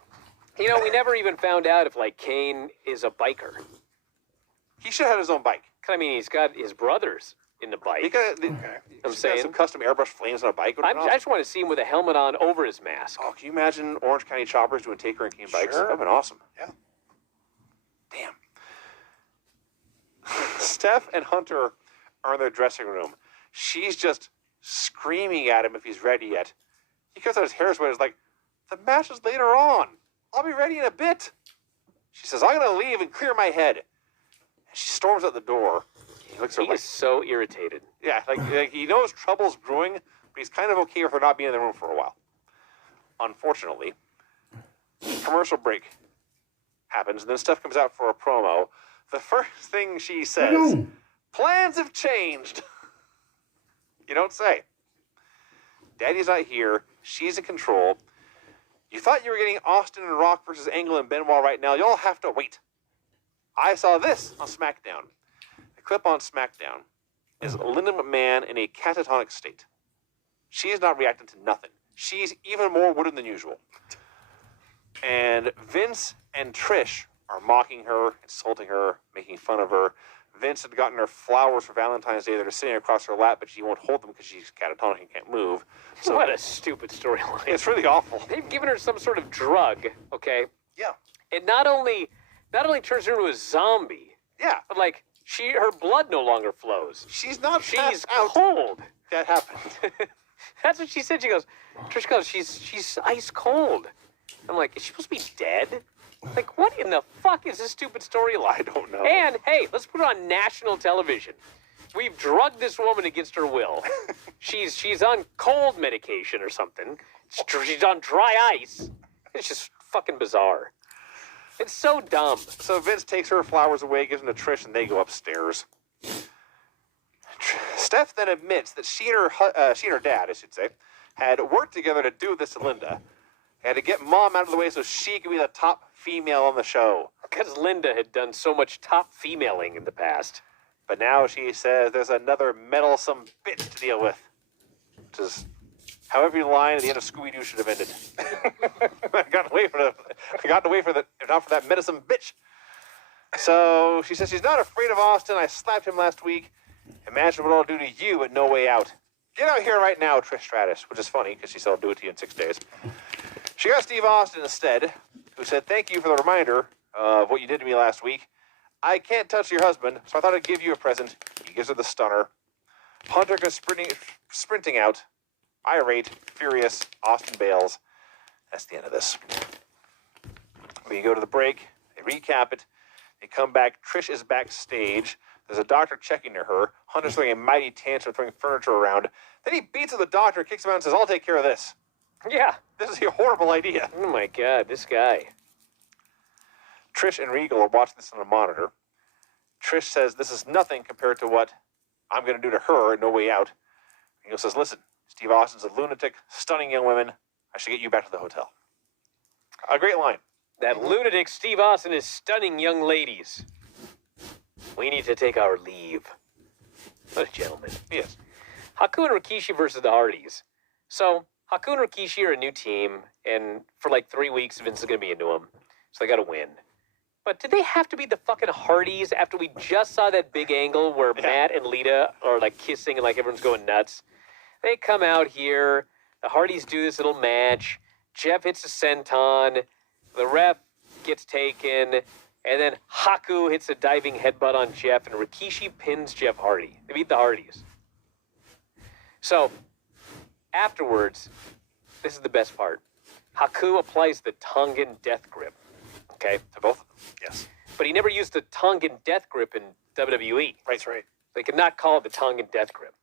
You know, we never even found out if, like, Kane is a biker. He should have had his own bike. 'Cause, I mean, he's got his brothers in the bike. He got, I'm got saying. some custom airbrush flames on a bike. I just want to see him with a helmet on over his mask. Oh, can you imagine Orange County Choppers doing Taker and Kane bikes? Sure. That would have been awesome. Yeah. Damn. Steph and Hunter are in their dressing room. She's just screaming at him if he's ready yet. He cuts out his hair sweat. He's like, the match is later on. I'll be ready in a bit. She says, I'm going to leave and clear my head. And she storms out the door. He looks at He her like, is so irritated. yeah, like he knows trouble's brewing, but he's kind of okay with her not being in the room for a while. Unfortunately, commercial break happens, and then Steph comes out for a promo. The first thing she says, plans have changed. You don't say. Daddy's not here. She's in control. You thought you were getting Austin and Rock versus Angle and Benoit right now. You'll have to wait. I saw this on SmackDown. The clip on SmackDown is Linda McMahon in a catatonic state. She is not reacting to nothing. She's even more wooden than usual. And Vince and Trish are mocking her, insulting her, making fun of her. Vince had gotten her flowers for Valentine's Day that are sitting across her lap, but she won't hold them because she's catatonic and can't move. So What a stupid storyline. it's really awful. They've given her some sort of drug, okay? Yeah. It not only turns her into a zombie, Yeah, but like her blood no longer flows. she's not She's passed out. cold. That happened. That's what she said. She goes, Trish goes, she's ice cold. I'm like, is she supposed to be dead? Like, what in the fuck is this stupid storyline? I don't know. And hey, let's put it on national television. We've drugged this woman against her will. She's on cold medication or something. She's on dry ice. It's just fucking bizarre. It's so dumb. So Vince takes her flowers away, gives them to Trish, and they go upstairs. Steph then admits that she and her dad, I should say, had worked together to do this to Linda. They had to get Mom out of the way so she could be the top female on the show. Because Linda had done so much top femaling in the past. But now she says there's another meddlesome bitch to deal with. Which is how every line at the end of Scooby-Doo should have ended. I got to wait for the, if not for that meddlesome bitch. So she says she's not afraid of Austin. I slapped him last week. Imagine what I'll do to you at No Way Out. Get out here right now, Trish Stratus, which is funny because she said I'll do it to you in 6 days. She got Steve Austin instead, who said, thank you for the reminder of what you did to me last week. I can't touch your husband, so I thought I'd give you a present. He gives her the stunner. Hunter goes sprinting out. Irate, furious, Austin bails. That's the end of this. We go to the break. They recap it. They come back. Trish is backstage. There's a doctor checking to her. Hunter's throwing a mighty tantrum, throwing furniture around. Then he beats the doctor, kicks him out, and says, "I'll take care of this." Yeah. This is a horrible idea. Oh my God, this guy. Trish and Regal are watching this on a monitor. Trish says, "This is nothing compared to what I'm going to do to her at No Way Out." Regal says, "Listen, Steve Austin's a lunatic, stunning young women. I should get you back to the hotel." A great line. That lunatic Steve Austin is stunning young ladies. We need to take our leave. What a gentleman. Yes. Haku and Rikishi versus the Hardys. So, Haku and Rikishi are a new team, and for like 3 weeks, Vince is going to be into them. So they got to win. But did they have to be the fucking Hardys after we just saw that big angle where Matt and Lita are like kissing and like everyone's going nuts? They come out here. The Hardys do this little match. Jeff hits a senton. The ref gets taken. And then Haku hits a diving headbutt on Jeff, and Rikishi pins Jeff Hardy. They beat the Hardys. So, afterwards, this is the best part. Haku applies the Tongan death grip. Okay? To both of them. Yes. But he never used the Tongan death grip in WWE. Right. Right. They could not call it the Tongan death grip.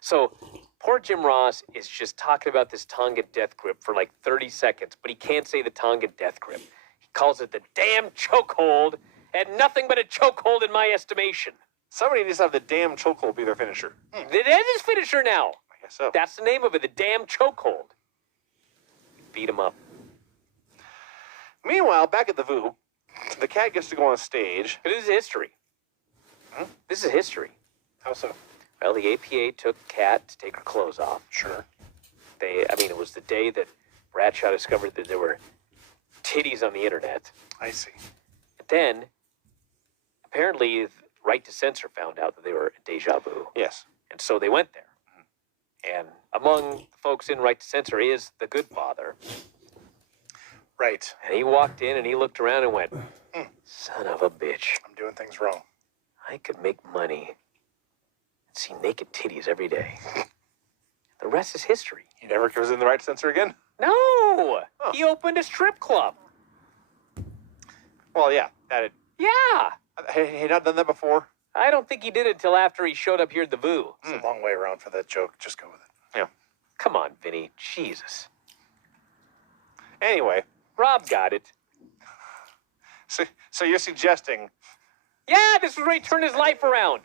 So, poor Jim Ross is just talking about this Tongan death grip for like 30 seconds, but he can't say the Tongan death grip. He calls it the damn chokehold, and nothing but a chokehold in my estimation. Somebody needs to have the damn chokehold be their finisher. That is his finisher now. I guess so. That's the name of it, the damn chokehold. Beat him up. Meanwhile, back at the VU, the cat gets to go on stage. But this is history. This is history. How so? Well, the APA took Kat to take her clothes off. Sure. It was the day that Bradshaw discovered that there were titties on the internet. I see. And then, apparently, Right to Censor found out that they were Deja Vu. Yes. And so they went there. And among the folks in Right to Censor is the good father. Right. And he walked in and he looked around and went, son of a bitch. I'm doing things wrong. I could make money and see naked titties every day. The rest is history. He never goes in the right censor again? No! He opened a strip club. Well, yeah. Yeah! He not done that before? I don't think he did it until after he showed up here at the VU. It's a long way around for that joke. Just go with it. Yeah. Come on, Vinny. Jesus. Anyway, Rob got it. so you're suggesting Yeah, this was where he turned his life around.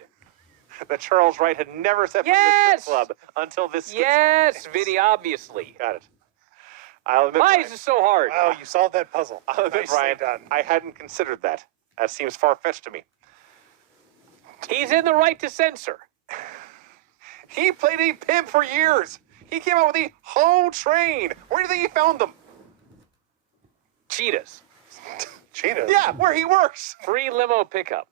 that Charles Wright had never stepped into the Yes! strip club until this. Yes, Vinny, obviously. Got it. I'll admit, Why Brian, is this so hard? Wow, you solved that puzzle. I'll admit, Nicely Brian, done. I hadn't considered that. That seems far-fetched to me. He's in the Right to Censor. He played a pimp for years. He came out with a whole train. Where do you think he found them? Cheetahs. Cheetah. Yeah, where he works. Free limo pickup.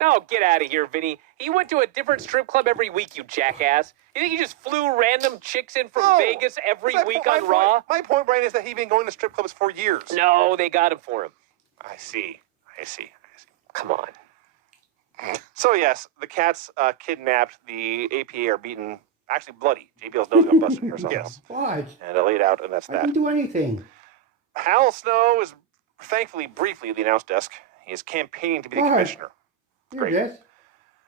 No, get out of here, Vinny. He went to a different strip club every week, you jackass. You think he just flew random chicks in from No. Vegas every My week po- my on Raw? point- My point, Brian, is that he's been going to strip clubs for years. No, they got him for him. I see. Come on. So, yes, the cat's kidnapped. The APA are beaten, actually bloody. JBL's nose got busted here somehow. Yes. What? And laid out, and that's I that. didn't do anything. Al Snow is thankfully briefly at the announce desk. He is campaigning to be the Why? commissioner. You're Great. this.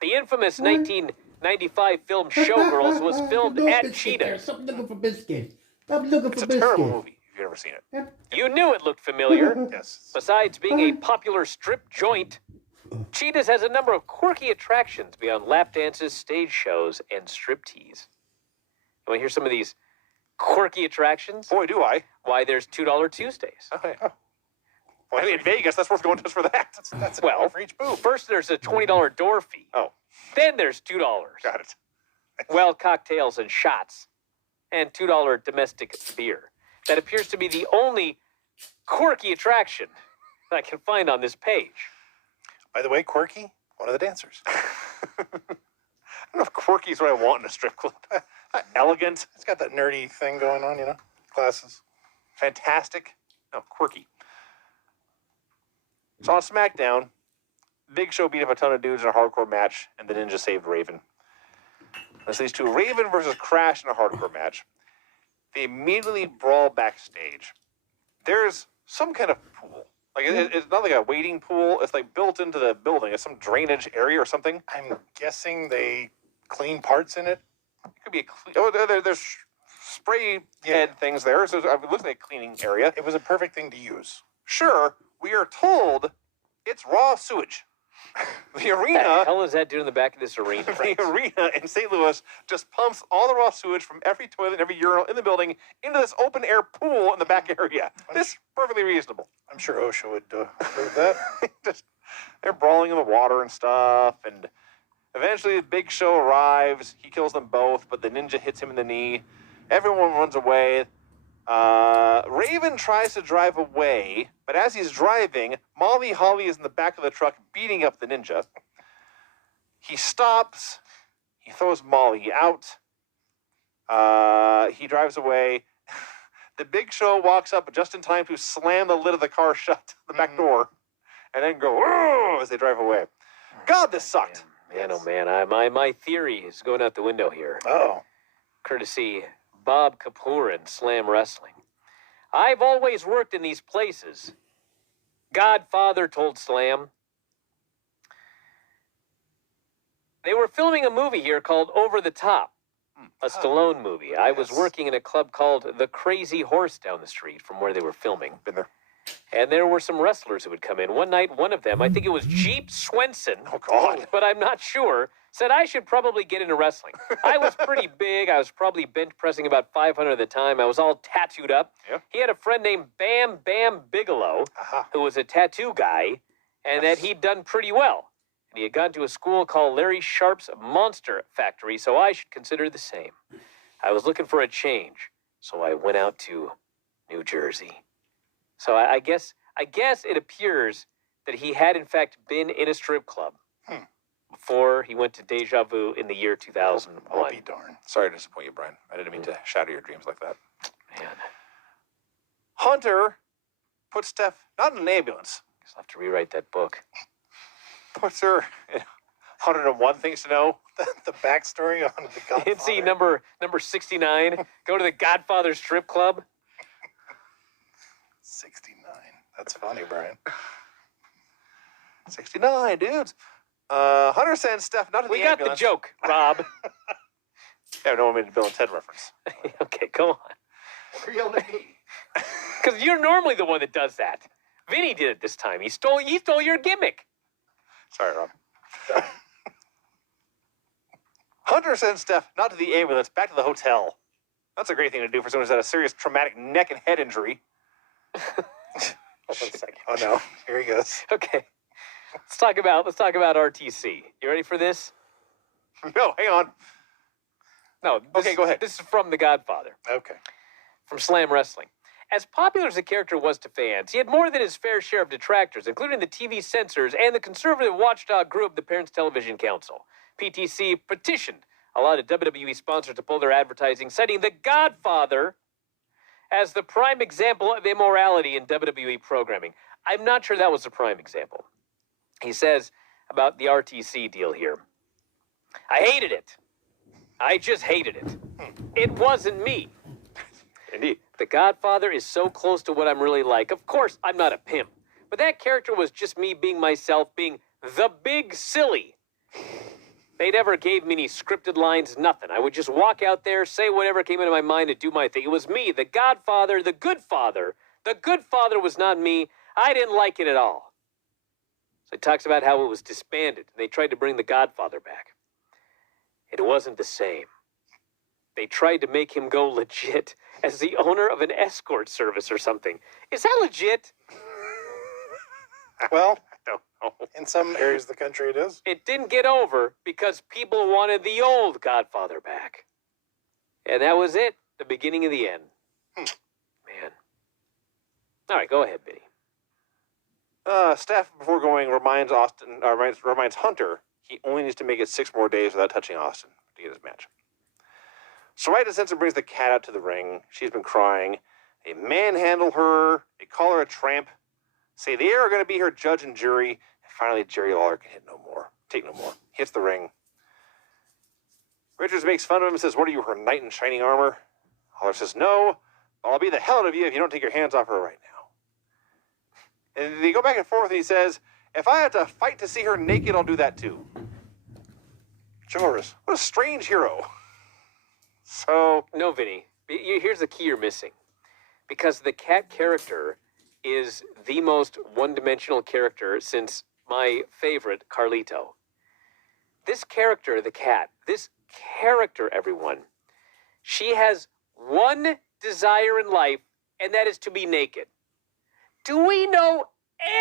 The infamous What? 1995 film Showgirls was filmed No at biscuit there. Cheetahs. Stop looking for biscuits. Stop looking It's for a biscuits. terrible movie if you've never seen it. Yep. You knew it looked familiar. Yes. Besides being a popular strip joint, Cheetahs has a number of quirky attractions beyond lap dances, stage shows, and striptease. You want to hear some of these quirky attractions? Boy, do I. Why, there's $2 Tuesdays. Oh, yeah. Well, I mean, in Vegas, that's worth going just for that. That's Well, for each booth. First, there's a $20 door fee. Oh, Then there's $2. got it. Well, cocktails and shots, and $2 domestic beer. That appears to be the only quirky attraction that I can find on this page. By the way, Quirky, one of the dancers. I don't know if quirky is what I want in a strip club. Elegant, It's got that nerdy thing going on, Glasses. fantastic. No, quirky. So on SmackDown, Big Show beat up a ton of dudes in a hardcore match, and the Ninja saved Raven. This leads to Raven versus Crash in a hardcore match. They immediately brawl backstage. There's some kind of pool. Like it's not like a wading pool. It's like built into the building. It's some drainage area or something. I'm guessing they clean parts in it. It could be there's spray head things there, so it looks like a cleaning area. It was a perfect thing to use. Sure, we are told it's raw sewage. The What the arena, hell is that doing in the back of this arena? the arena in St. Louis just pumps all the raw sewage from every toilet and every urinal in the building into this open air pool in the back area. This is perfectly reasonable. I'm sure OSHA would approve that. They're brawling in the water and stuff, and eventually the Big Show arrives. He kills them both, but the ninja hits him in the knee. Everyone runs away. Raven tries to drive away, but as he's driving, Molly Holly is in the back of the truck beating up the ninja. He stops. He throws Molly out. He drives away. The Big Show walks up just in time to slam the lid of the car shut, the back door, and then go "Whoa," as they drive away. God, this sucked. Man, oh man, my theory is going out the window here. Oh. Courtesy Bob Kapoor and Slam Wrestling. I've always worked in these places. Godfather told Slam. They were filming a movie here called Over the Top, a Stallone movie. I was working in a club called The Crazy Horse down the street from where they were filming. Been there. And there were some wrestlers who would come in. One night, one of them, I think it was Jeep Swenson, Oh, God. but I'm not sure, said I should probably get into wrestling. I was pretty big. I was probably bench pressing about 500 at the time. I was all tattooed up. Yeah. He had a friend named Bam Bam Bigelow, who was a tattoo guy, and that he'd done pretty well. And he had gone to a school called Larry Sharp's Monster Factory, so I should consider the same. I was looking for a change, so I went out to New Jersey. So I guess it appears that he had in fact been in a strip club before he went to Deja Vu in the year 2001. I'll be darned. Sorry to disappoint you, Brian. I didn't mean to shatter your dreams like that. Man, Hunter puts Steph not in an ambulance. I'll have to rewrite that book. Puts her in 101 Things to Know. The backstory on the Godfather. NC number 69. Go to the Godfather strip club. 69. That's funny, Brian. 69, dudes. Hunter sends Steph not to We the got ambulance. the joke, Rob. Yeah, no one made a Bill and Ted reference. Okay, go on. Real me. Because you're normally the one that does that. Vinny did it this time. He stole your gimmick. Sorry, Rob. Hunter sends Steph not to the ambulance, back to the hotel. That's a great thing to do for someone who's had a serious traumatic neck and head injury. Hold on a second. Oh no, here he goes. Okay. Let's talk about RTC. You ready for this? No, hang on. No. Okay, go ahead. This is from The Godfather, Okay. from Slam Wrestling. As popular as the character was to fans, he had more than his fair share of detractors, including the TV censors and the conservative watchdog group, the Parents Television Council. PTC petitioned a lot of WWE sponsors to pull their advertising, citing The Godfather as the prime example of immorality in WWE programming. I'm not sure that was the prime example. He says about the RTC deal here. I hated it. I just hated it. It wasn't me. Indeed. The Godfather is so close to what I'm really like. Of course, I'm not a pimp. But that character was just me being myself, being the big silly. They never gave me any scripted lines, nothing. I would just walk out there, say whatever came into my mind, and do my thing. It was me, the Godfather, the good father. The good father was not me. I didn't like it at all. So he talks about how it was disbanded, and they tried to bring the Godfather back. It wasn't the same. They tried to make him go legit as the owner of an escort service or something. Is that legit? Well, No. in some areas of the country it is. It didn't get over because people wanted the old Godfather back. And that was it, the beginning of the end. Man. All right, go ahead, Benny. Steph, before going, reminds Hunter he only needs to make it 6 more days without touching Austin to get his match. Soraya Simpson brings the cat out to the ring. She's been crying. They manhandle her. They call her a tramp. Say they are going to be her judge and jury. And finally, Jerry Lawler can take no more. Hits the ring. Richards makes fun of him and says, "What are you, her knight in shining armor?" Lawler says, "No, I'll be the hell out of you if you don't take your hands off her right now." And they go back and forth, and he says, if I have to fight to see her naked, I'll do that too. Joris. What a strange hero. So, No, Vinny. Here's the key you're missing. Because the cat character is the most one-dimensional character since my favorite, Carlito. This character, the cat, this character, everyone, she has one desire in life, and that is to be naked. Do we know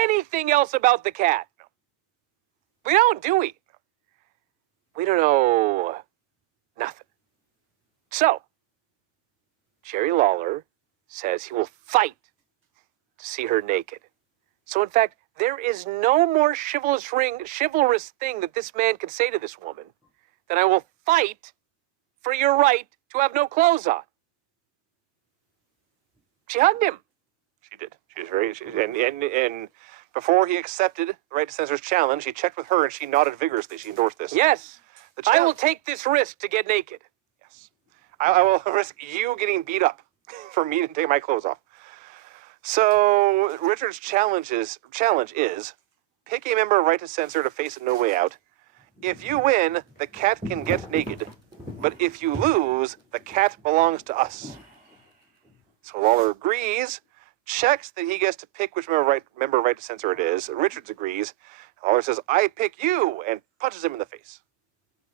anything else about the cat? No. We don't, do we? No. We don't know nothing. So, Jerry Lawler says he will fight to see her naked. So, in fact, there is no more chivalrous thing that this man can say to this woman than I will fight for your right to have no clothes on. She hugged him. she did. She was very, and before he accepted the right to censor's challenge, he checked with her and she nodded vigorously. She endorsed this. Yes, The I will take this risk to get naked. Yes. I will risk you getting beat up for me to take my clothes off. So Richard's challenge is pick a member of Right to Censor to face a No Way Out. If you win, the cat can get naked. But if you lose, the cat belongs to us. So Lawler agrees, checks that he gets to pick which member of Right to Censor it is. Richards agrees. Lawler says, I pick you, and punches him in the face.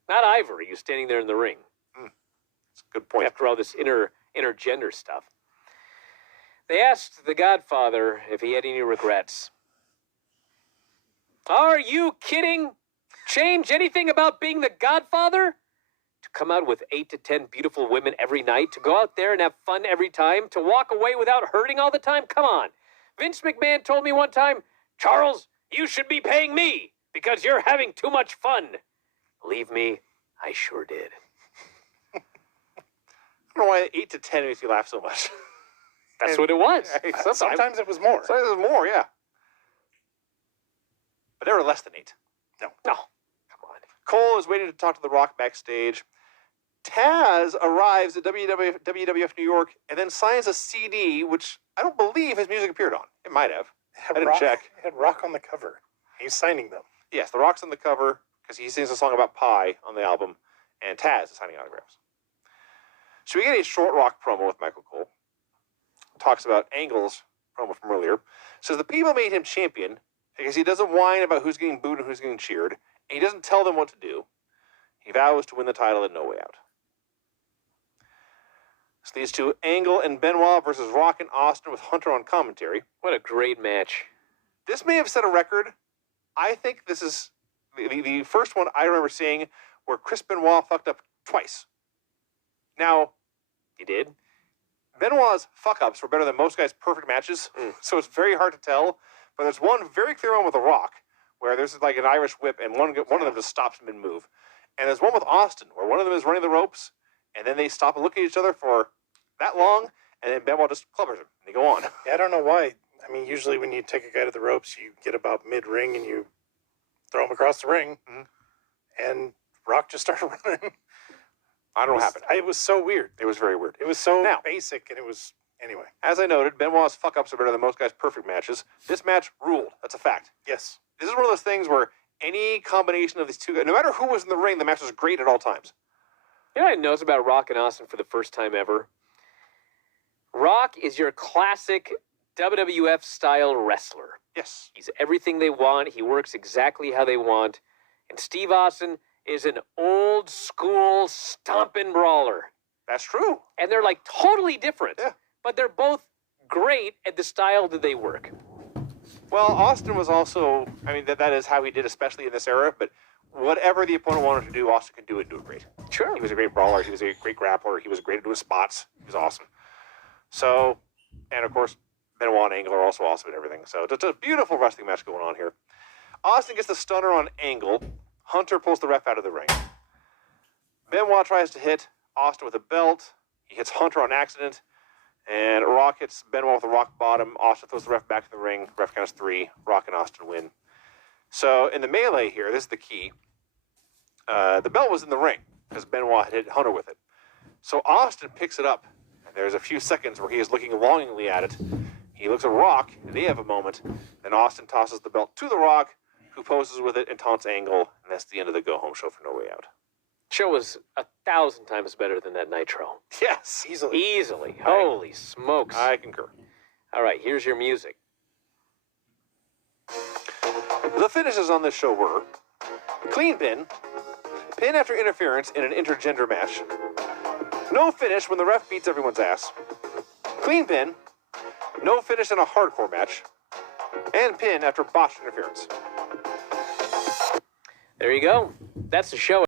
Not Ivory, who's standing there in the ring. That's a good point. After all this intergender stuff. They asked the Godfather if he had any regrets. Are you kidding? Change anything about being the Godfather? To come out with 8 to 10 beautiful women every night? To go out there and have fun every time? To walk away without hurting all the time? Come on. Vince McMahon told me one time, Charles, you should be paying me because you're having too much fun. Believe me, I sure did. I don't know why 8 to 10 makes you laugh so much. That's what it was. Sometimes it was more. Sometimes it was more, yeah. But there were less than 8. No, come on. Cole is waiting to talk to The Rock backstage. Taz arrives at WWF New York and then signs a CD, which I don't believe his music appeared on. It might have. I didn't check. It had Rock on the cover. He's signing them. Yes, The Rock's on the cover because he sings a song about pie on the album, and Taz is signing autographs. So we get a short Rock promo with Michael Cole. Talks about Angle's promo from earlier. Says the people made him champion because he doesn't whine about who's getting booed and who's getting cheered, and he doesn't tell them what to do. He vows to win the title in No Way Out. So these two, Angle and Benoit versus Rock and Austin with Hunter on commentary. What a great match. This may have set a record. I think this is the first one I remember seeing where Chris Benoit fucked up twice. Now, He did? Benoit's fuck-ups were better than most guys' perfect matches, so it's very hard to tell. But there's one very clear one with The Rock, where there's like an Irish whip, and one of them just stops mid-move. And there's one with Austin, where one of them is running the ropes, and then they stop and look at each other for that long, and then Benoit just clubbers him, and they go on. Yeah, I don't know why. I mean, usually when you take a guy to the ropes, you get about mid-ring and you throw him across the ring. And Rock just started running. I don't know what happened. It was so weird. It was very weird. It was so Now- basic, and it was... Anyway, As I noted, Benoit's fuck-ups are better than most guys' perfect matches. This match ruled. That's a fact. yes. This is one of those things where any combination of these two guys, no matter who was in the ring, the match was great at all times. You know what I noticed about Rock and Austin for the first time ever? Rock is your classic WWF-style wrestler. Yes. He's everything they want. He works exactly how they want. And Steve Austin is an old-school stomping brawler. That's true. And they're like totally different. Yeah. But they're both great at the style that they work. Well, Austin was also, I mean, that is how he did, especially in this era, but whatever the opponent wanted to do, Austin could do it and do it great. Sure. He was a great brawler. He was a great grappler. He was great at doing spots. He was awesome. So, and of course, Benoit and Angle are also awesome at everything. So it's a beautiful wrestling match going on here. Austin gets the stunner on Angle. Hunter pulls the ref out of the ring. Benoit tries to hit Austin with a belt. He hits Hunter on accident. And Rock hits Benoit with a rock bottom. Austin throws the ref back in the ring. Ref counts 3. Rock and Austin win. So in the melee here, this is the key. The belt was in the ring because Benoit hit Hunter with it. So Austin picks it up. And there's a few seconds where he is looking longingly at it. He looks at Rock, and they have a moment. Then Austin tosses the belt to The Rock, who poses with it and taunts Angle, and that's the end of the go-home show for No Way Out. Show was 1,000 times better than that Nitro. Yes, Easily. Holy smokes. I concur. All right, here's your music. The finishes on this show were clean pin, pin after interference in an intergender match, no finish when the ref beats everyone's ass, clean pin, no finish in a hardcore match, and pin after botched interference. There you go. That's the show.